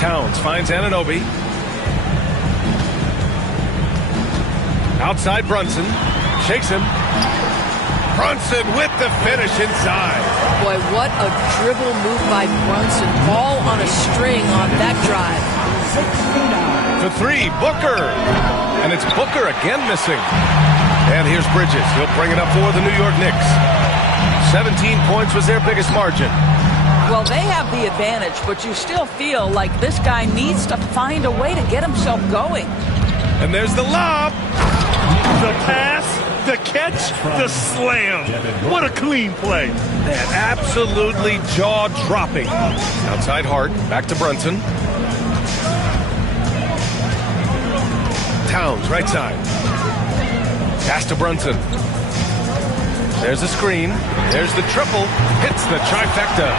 Towns finds Anunoby. Outside Brunson. Shakes him. Brunson with the finish inside. Boy, what a dribble move by Brunson. Ball on a string on that drive. For 3, Booker. And it's Booker again missing. And here's Bridges. He'll bring it up for the New York Knicks. 17 points was their biggest margin. Well, they have the advantage, but you still feel like this guy needs to find a way to get himself going. And there's the lob. The pass, the catch, the slam. What a clean play. Man, absolutely jaw-dropping. Outside Hart, back to Brunson. Towns, right side. Pass to Brunson. There's a screen. There's the triple. Hits the trifecta.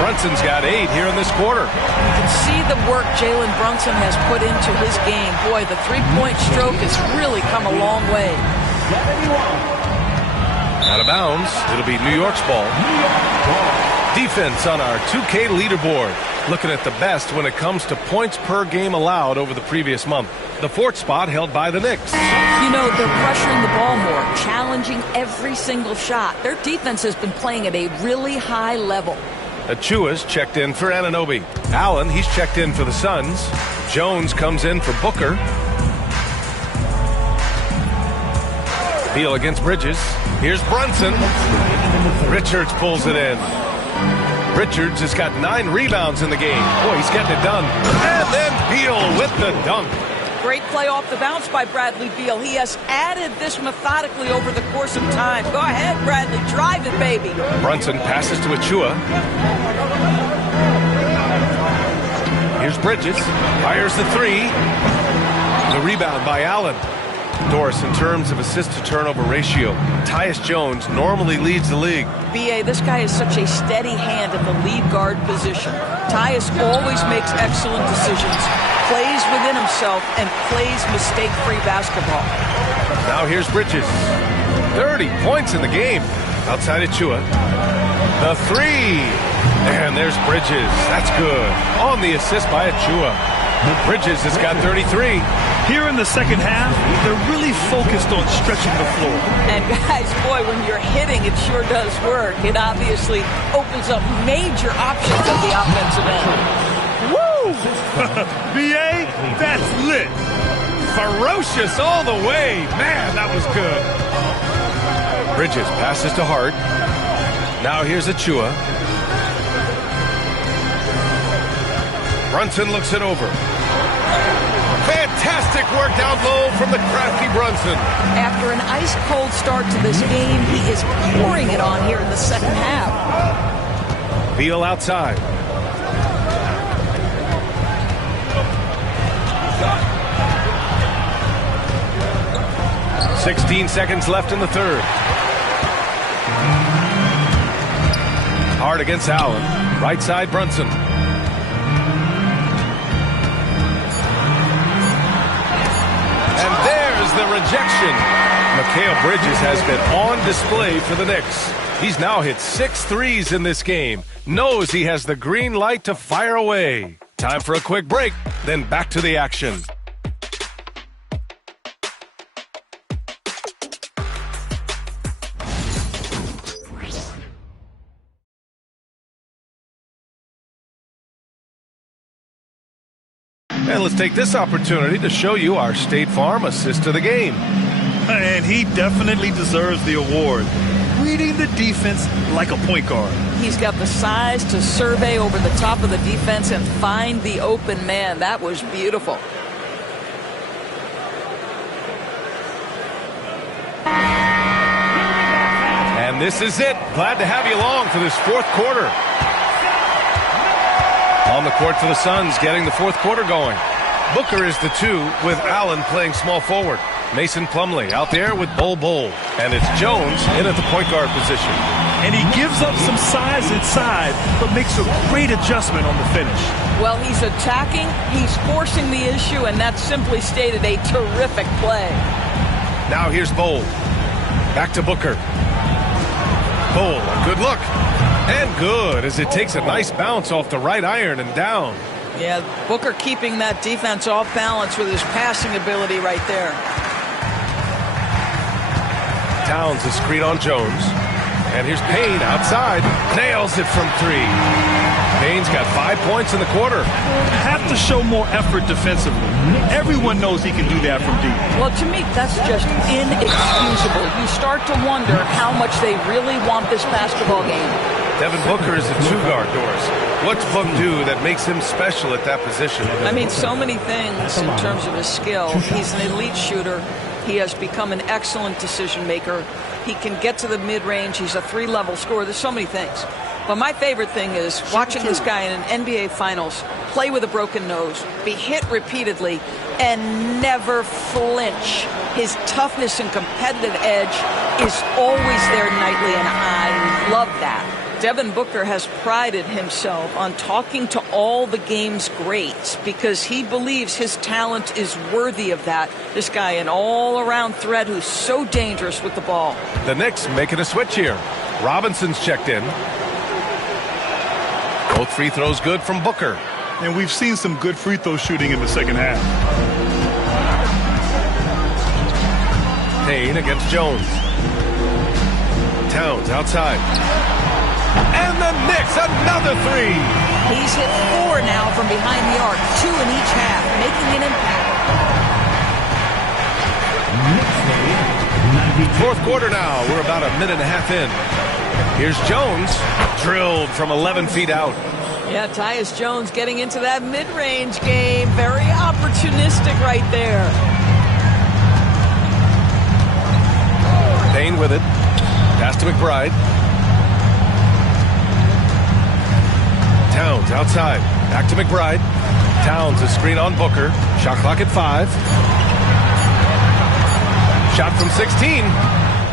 Brunson's got 8 here in this quarter. You can see the work Jalen Brunson has put into his game. Boy, the three-point stroke has really come a long way. Out of bounds. It'll be New York's ball. Defense on our 2K leaderboard. Looking at the best when it comes to points per game allowed over the previous month. The 4th spot held by the Knicks. You know, they're pressuring the ball more, challenging every single shot. Their defense has been playing at a really high level. Achua's checked in for Anunoby. Allen, he's checked in for the Suns. Jones comes in for Booker. Beal against Bridges. Here's Brunson. Richards pulls it in. Richards has got 9 rebounds in the game. Boy, he's getting it done. And then Beal with the dunk. Great play off the bounce by Bradley Beal. He has added this methodically over the course of time. Go ahead, Bradley. Drive it, baby. Brunson passes to Achua. Here's Bridges. Fires the three. The rebound by Allen. Doris, in terms of assist-to-turnover ratio, Tyus Jones normally leads the league. B.A., this guy is such a steady hand at the lead guard position. Tyus always makes excellent decisions, plays within himself, and plays mistake-free basketball. Now here's Bridges. 30 points in the game. Outside Achua. The three. And there's Bridges. That's good. On the assist by Achua. Bridges has got 33. Here in the second half, they're really focused on stretching the floor. And guys, boy, when you're hitting, it sure does work. It obviously opens up major options at the offensive end. Woo! B.A., that's lit. Ferocious all the way. Man, that was good. Bridges passes to Hart. Now here's Achua. Brunson looks it over. Fantastic work down low from the crafty Brunson. After an ice-cold start to this game, he is pouring it on here in the second half. Beal outside. "16 seconds left in the third. Hard against Allen. Right side Brunson. And there's the rejection. Mikal Bridges has been on display for the Knicks. He's now hit 6 threes in this game. Knows he has the green light to fire away. Time for a quick break, then back to the action. And let's take this opportunity to show you our State Farm assist to the game. And he definitely deserves the award. Reading the defense like a point guard. He's got the size to survey over the top of the defense and find the open man. That was beautiful. And this is it. Glad to have you along for this fourth quarter. On the court for the Suns, getting the fourth quarter going. Booker is the 2 with Allen playing small forward. Mason Plumlee out there with Bol. And it's Jones in at the point guard position. And he gives up some size inside, but makes a great adjustment on the finish. Well, he's attacking, he's forcing the issue, and that's simply stated a terrific play. Now here's Bol. Back to Booker. Bol, a good look. And good, as it takes a nice bounce off the right iron and down. Yeah, Booker keeping that defense off balance with his passing ability right there. Towns a screen on Jones. And here's Payne outside. Nails it from 3. Payne's got 5 points in the quarter. Have to show more effort defensively. Everyone knows he can do that from deep. Well, to me, that's just inexcusable. You start to wonder how much they really want this basketball game. Devin Booker is a 2-guard, Doris. What's Book do that makes him special at that position? I mean, so many things in terms of his skill. He's an elite shooter. He has become an excellent decision maker. He can get to the mid-range. He's a 3-level scorer. There's so many things. But my favorite thing is watching this guy in an NBA Finals play with a broken nose, be hit repeatedly, and never flinch. His toughness and competitive edge is always there nightly, and I love that. Devin Booker has prided himself on talking to all the game's greats because he believes his talent is worthy of that. This guy, an all-around threat who's so dangerous with the ball. The Knicks making a switch here. Robinson's checked in. Both free throws good from Booker. And we've seen some good free throw shooting in the second half. Payne against Jones. Towns outside. And the Knicks, another 3. He's hit 4 now from behind the arc, 2 in each half, making an impact. Fourth quarter now. We're about a minute and a half in. Here's Jones, drilled from 11 feet out. Yeah, Tyus Jones getting into that mid-range game. Very opportunistic right there. Payne with it. Pass to McBride. Towns outside. Back to McBride. Towns a screen on Booker. Shot clock at 5. Shot from 16.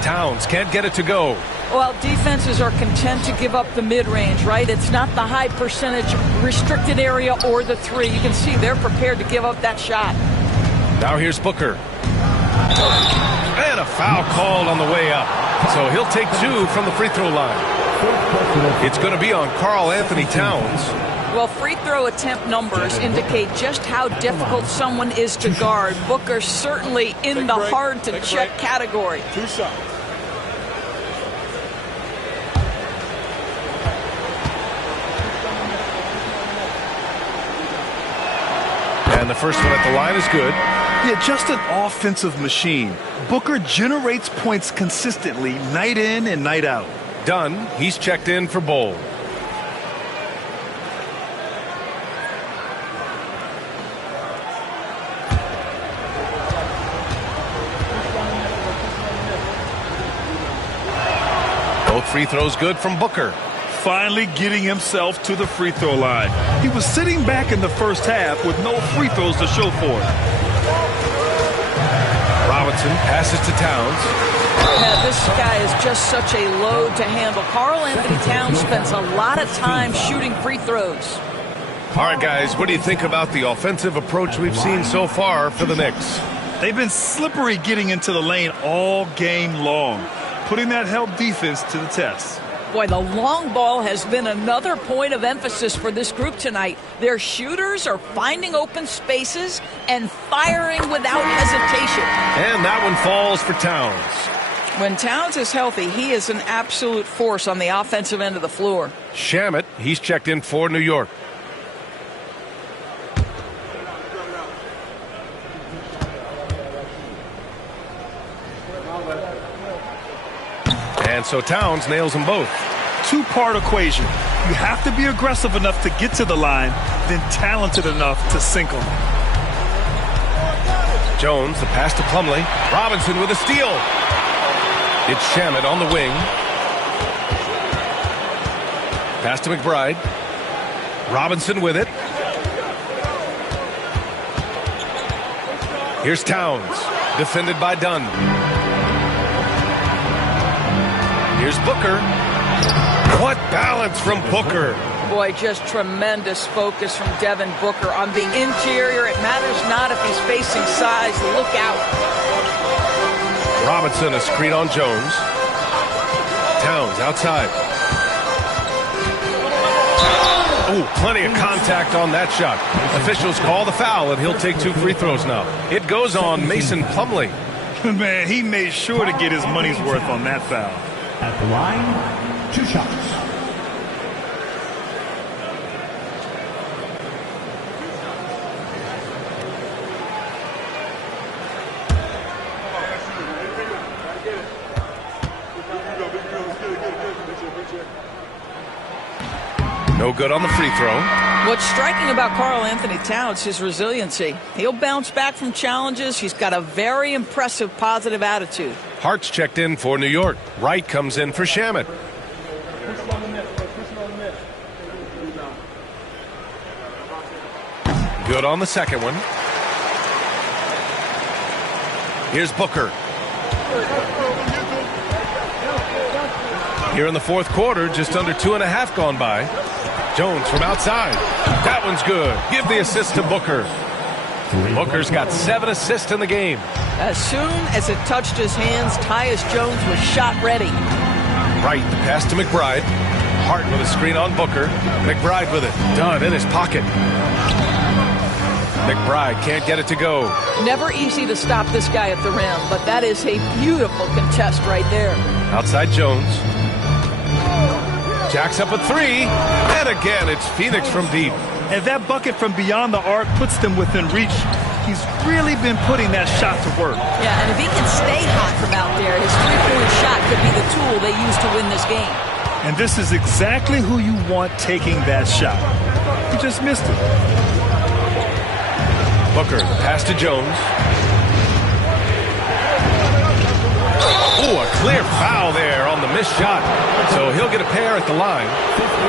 Towns can't get it to go. Well, defenses are content to give up the mid-range, right? It's not the high percentage restricted area or the 3. You can see they're prepared to give up that shot. Now here's Booker. And a foul called on the way up. So he'll take 2 from the free throw line. It's going to be on Karl Anthony Towns. Well, free throw attempt numbers indicate just how difficult someone is to guard. Booker certainly in the hard-to-check category. 2 shots. And the first one at the line is good. Yeah, just an offensive machine. Booker generates points consistently, night in and night out. Done. He's checked in for Bowl. Both free throws good from Booker. Finally getting himself to the free throw line. He was sitting back in the first half with no free throws to show for it. Robinson passes to Towns. Yeah, this guy is just such a load to handle. Karl Anthony Towns spends a lot of time shooting free throws. All right, guys, what do you think about the offensive approach we've seen so far for the Knicks? They've been slippery getting into the lane all game long, putting that help defense to the test. Boy, the long ball has been another point of emphasis for this group tonight. Their shooters are finding open spaces and firing without hesitation. And that one falls for Towns. When Towns is healthy, he is an absolute force on the offensive end of the floor. Shamet, he's checked in for New York. And so Towns nails them both. Two-part equation. You have to be aggressive enough to get to the line, then talented enough to sink them. Jones, the pass to Plumlee. Robinson with a steal. It's Shamet on the wing. Pass to McBride. Robinson with it. Here's Towns, defended by Dunn. Here's Booker. What balance from Booker. Boy, just tremendous focus from Devin Booker on the interior. It matters not if he's facing size. Look out. Robinson, a screen on Jones. Towns outside. Oh, plenty of contact on that shot. Officials call the foul, and he'll take 2 free throws now. It goes on Mason Plumlee. Man, he made sure to get his money's worth on that foul. At the line, 2 shots. No good on the free throw. What's striking about Karl Anthony Towns, his resiliency. He'll bounce back from challenges. He's got a very impressive positive attitude. Hart's checked in for New York. Wright comes in for Shamet. Good on the second one. Here's Booker. Here in the fourth quarter, just under 2.5 gone by. Jones from outside. That one's good. Give the assist to Booker. Booker's got 7 assists in the game. As soon as it touched his hands, Tyus Jones was shot ready. Right, the pass to McBride. Hart with a screen on Booker. McBride with it. Dunn in his pocket. McBride can't get it to go. Never easy to stop this guy at the rim, but that is a beautiful contest right there. Outside Jones. Jacks up a 3. And again, it's Phoenix from deep. And that bucket from beyond the arc puts them within reach. He's really been putting that shot to work. Yeah, and if he can stay hot from out there, his three-point shot could be the tool they use to win this game. And this is exactly who you want taking that shot. He just missed it. Booker, the pass to Jones. Oh, a clear foul there on the missed shot. So he'll get a pair at the line.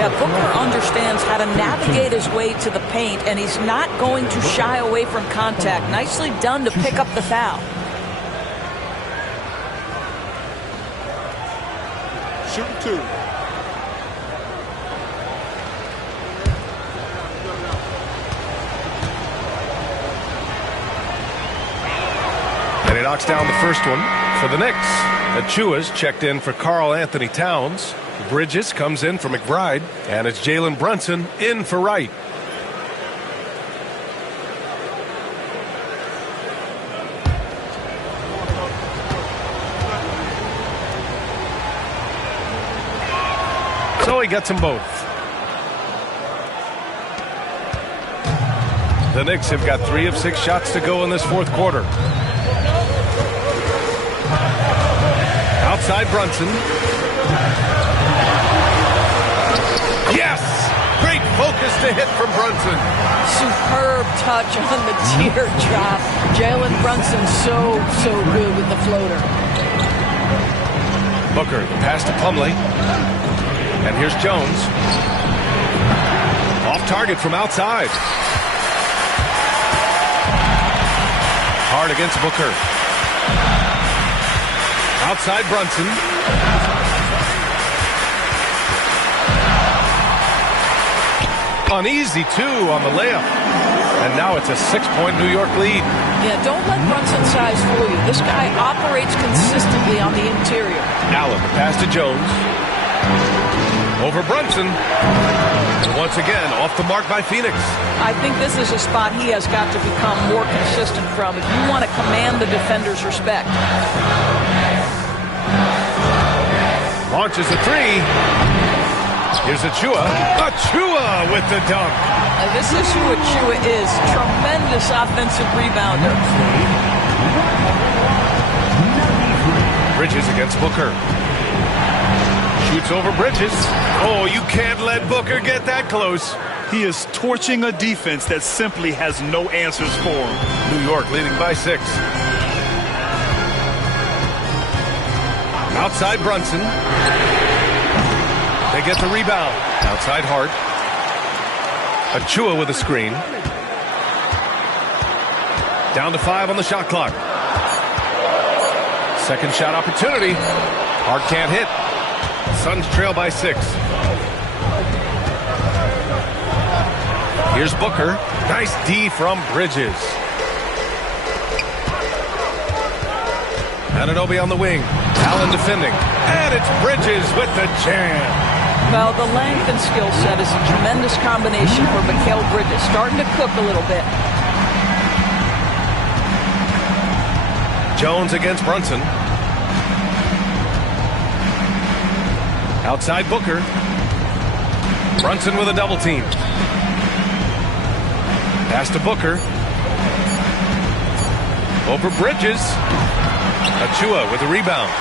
Yeah, Booker understands how to navigate his way to the paint, and he's not going to shy away from contact. Nicely done to pick up the foul. Shoot 2. And he knocks down the first one for the Knicks. Achua's checked in for Karl Anthony Towns. Bridges comes in for McBride. And it's Jalen Brunson in for Wright. So he gets them both. The Knicks have got 3 of 6 shots to go in this fourth quarter. Outside Brunson. Yes! Great focus to hit from Brunson. Superb touch on the teardrop. Jalen Brunson so good with the floater. Booker, the pass to Plumlee. And here's Jones. Off target from outside. Hard against Booker. Outside Brunson. Uneasy, too, on the layup. And now it's a 6-point New York lead. Yeah, don't let Brunson's size fool you. This guy operates consistently on the interior. Allen, the pass to Jones. Over Brunson. And once again, off the mark by Phoenix. I think this is a spot he has got to become more consistent from if you want to command the defender's respect. Launches a 3. Here's Achua. Achua with the dunk. This is who Achua is. Tremendous offensive rebounder. Bridges against Booker. Shoots over Bridges. Oh, you can't let Booker get that close. He is torching a defense that simply has no answers for him. New York leading by 6. Outside Brunson. They get the rebound. Outside Hart. Achua with a screen. Down to 5 on the shot clock. Second shot opportunity. Hart can't hit. Suns trail by 6. Here's Booker. Nice D from Bridges. Anunoby on the wing. Allen defending. And it's Bridges with the jam. Well, the length and skill set is a tremendous combination for Mikal Bridges. Starting to cook a little bit. Jones against Brunson. Outside Booker. Brunson with a double team. Pass to Booker. Over Bridges. Achua with the rebound.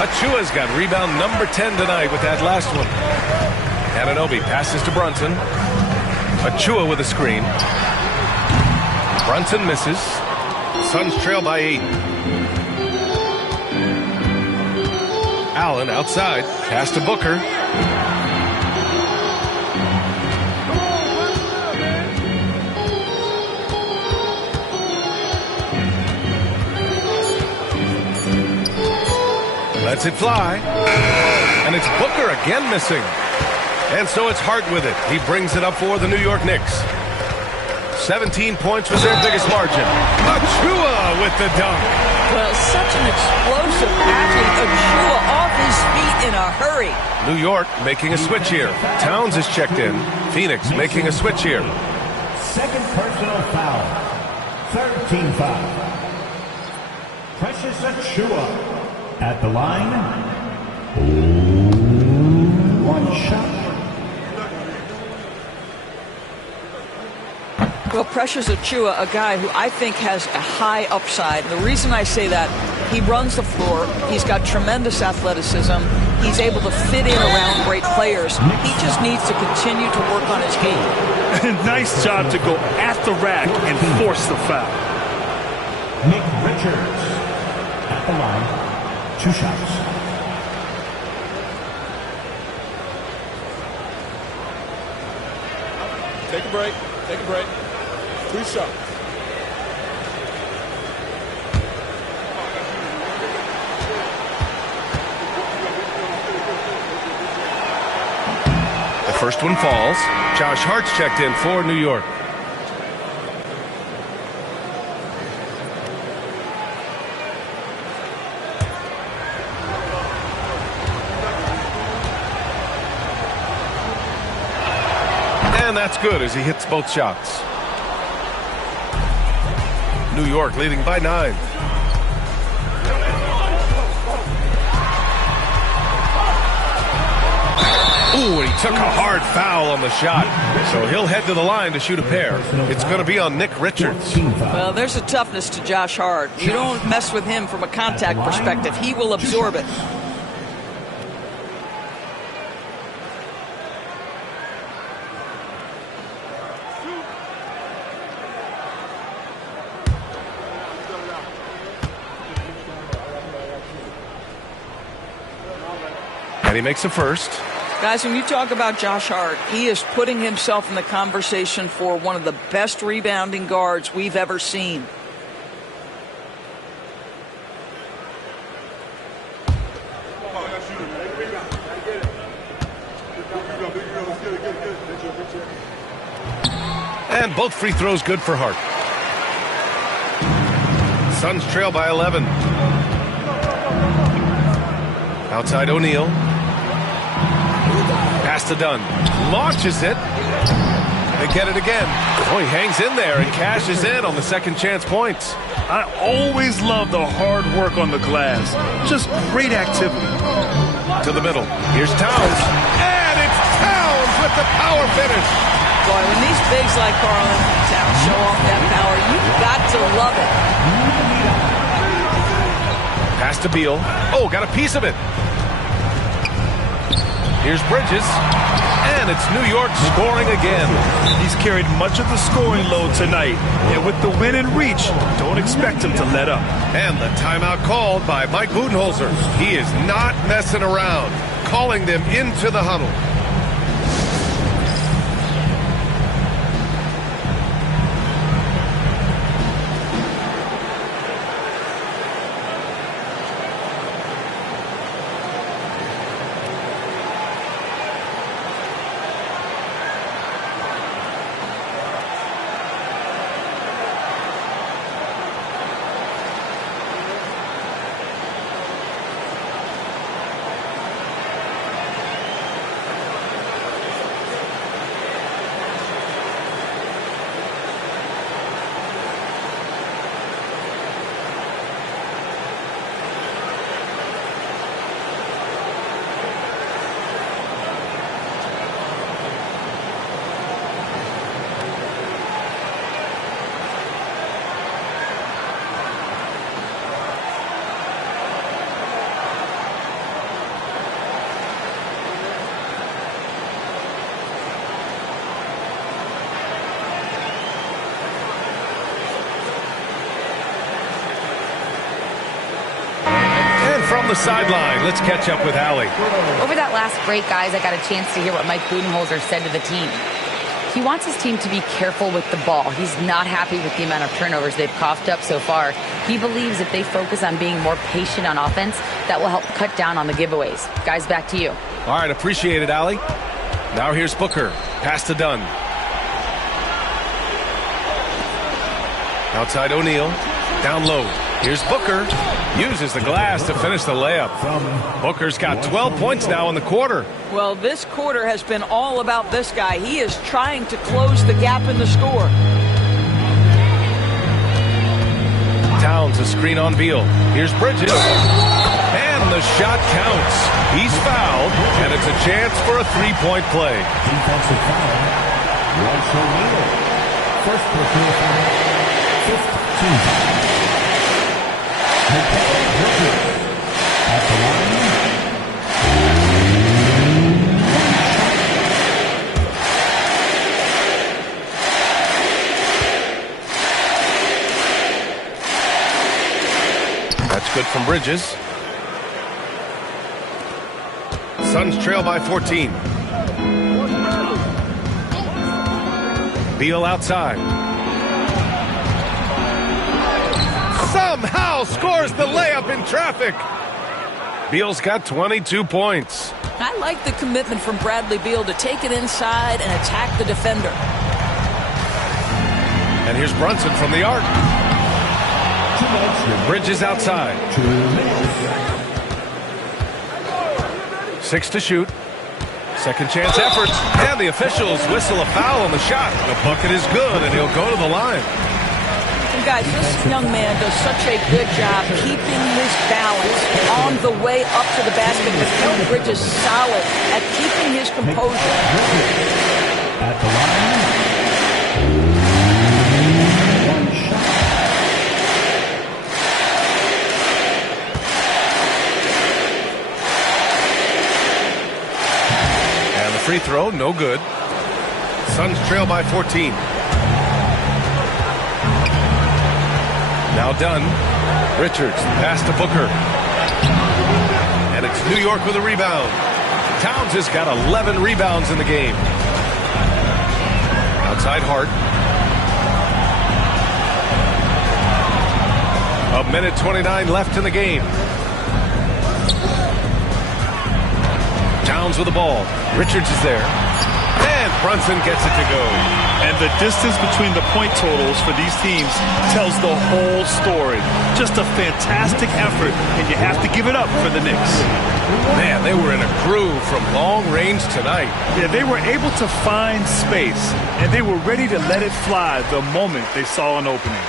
Achua's got rebound number 10 tonight with that last one. Anunoby passes to Brunson. Achua with a screen. Brunson misses. Suns trail by 8. Allen outside. Pass to Booker. Lets it fly. And it's Booker again missing. And so it's Hart with it. He brings it up for the New York Knicks. 17 points was their biggest margin. Achua with the dunk. Well, such an explosive athlete. Achua off his feet in a hurry. New York making a switch here. Towns is checked in. Phoenix making a switch here. Second personal foul. 13 foul. Precious Achua at the line. One shot. Well, Precious Achua, a guy who I think has a high upside. And the reason I say that, he runs the floor. He's got tremendous athleticism. He's able to fit in around great players. He just needs to continue to work on his game. Nice job to go at the rack and force the foul. Nick Richards at the line. 2 shots. Take a break. Take a break. 2 shots. The first one falls. Josh Hart's checked in for New York. And that's good as he hits both shots. New York leading by 9. Ooh, and he took a hard foul on the shot. So he'll head to the line to shoot a pair. It's going to be on Nick Richards. Well, there's a toughness to Josh Hart. You don't mess with him from a contact perspective. He will absorb it. And he makes the first. Guys, when you talk about Josh Hart, he is putting himself in the conversation for one of the best rebounding guards we've ever seen. And both free throws good for Hart. Suns trail by 11. Outside O'Neal. Pass to Dunn. Launches it. They get it again. Oh, he hangs in there and cashes in on the second chance points. I always love the hard work on the glass. Just great activity. To the middle. Here's Towns. And it's Towns with the power finish. Boy, when these bigs like Karl-Anthony Towns show off that power, you've got to love it. Pass to Beal. Oh, got a piece of it. Here's Bridges. And it's New York scoring again. He's carried much of the scoring load tonight. And with the win in reach, don't expect him to let up. And the timeout called by Mike Budenholzer. He is not messing around, calling them into the huddle. From the sideline, let's catch up with Allie. Over that last break, guys, I got a chance to hear what Mike Budenholzer said to the team. He wants his team to be careful with the ball. He's not happy with the amount of turnovers they've coughed up so far. He believes if they focus on being more patient on offense, that will help cut down on the giveaways. Guys, back to you. All right, appreciate it, Allie. Now here's Booker. Pass to Dunn. Outside O'Neal. Down low. Here's Booker. Uses the glass to finish the layup. Booker's got 12 points now in the quarter. Well, this quarter has been all about this guy. He is trying to close the gap in the score. Towns a screen on Beal. Here's Bridges. And the shot counts. He's fouled, and it's a chance for a three-point play. Defensive foul. Royce O'Neal. First personal foul. 15. At the line. That's good from Bridges. Suns trail by 14. Beal outside. Somehow scores the layup in traffic. Beal's got 22 points. I like the commitment from Bradley Beal to take it inside and attack the defender. And here's Brunson from the arc. Bridges outside. 6 to shoot. Second chance efforts. And the officials whistle a foul on the shot. The bucket is good, and he'll go to the line. And guys, this young man does such a good job keeping his balance on the way up to the basket. Mikal Bridges is solid at keeping his composure. At the line, one shot. And the free throw, no good. Suns trail by 14. Now done. Richards, pass to Booker. And it's New York with a rebound. Towns has got 11 rebounds in the game. Outside Hart. A minute 29 left in the game. Towns with the ball. Richards is there. And Brunson gets it to go. And the distance between the point totals for these teams tells the whole story. Just a fantastic effort, and you have to give it up for the Knicks. Man, they were in a groove from long range tonight. Yeah, they were able to find space, and they were ready to let it fly the moment they saw an opening.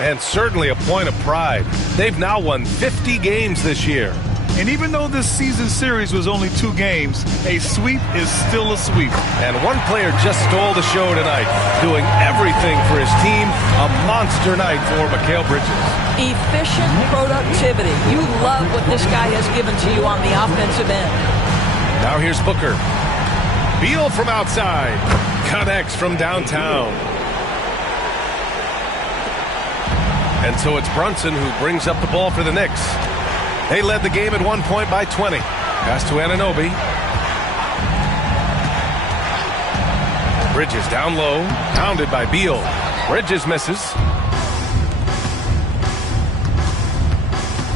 And certainly a point of pride. They've now won 50 games this year. And even though this season series was only 2 games, a sweep is still a sweep. And one player just stole the show tonight, doing everything for his team. A monster night for Mikal Bridges. Efficient productivity. You love what this guy has given to you on the offensive end. Now here's Booker. Beal from outside. Connects from downtown. And so it's Brunson who brings up the ball for the Knicks. They led the game at 1 point by 20. Pass to Anunoby. Bridges down low. Pounded by Beal. Bridges misses.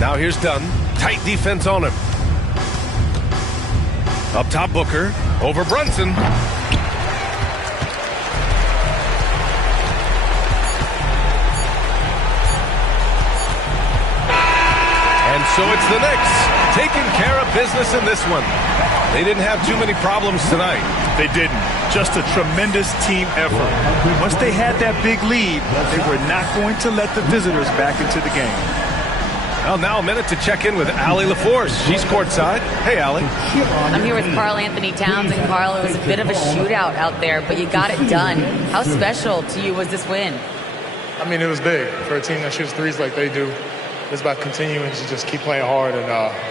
Now here's Dunn. Tight defense on him. Up top Booker. Over Brunson. So it's the Knicks taking care of business in this one. They didn't have too many problems tonight. They didn't. Just a tremendous team effort. Once they had that big lead, they were not going to let the visitors back into the game. Well, now a minute to check in with Allie LaForce. She's courtside. Hey, Allie. I'm here with Karl Anthony Towns, and Karl, it was a bit of a shootout out there, but you got it done. How special to you was this win? I mean, it was big for a team that shoots threes like they do. It's about continuing to just keep playing hard and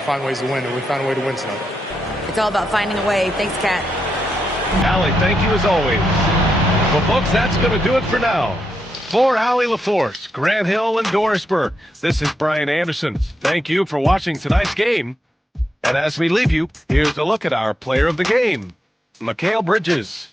find ways to win, and we found a way to win tonight. It's all about finding a way. Thanks, Kat. Allie, thank you as always. Well, folks, that's going to do it for now. For Allie LaForce, Grant Hill, and Dorisburg, this is Brian Anderson. Thank you for watching tonight's game. And as we leave you, here's a look at our player of the game, Mikal Bridges.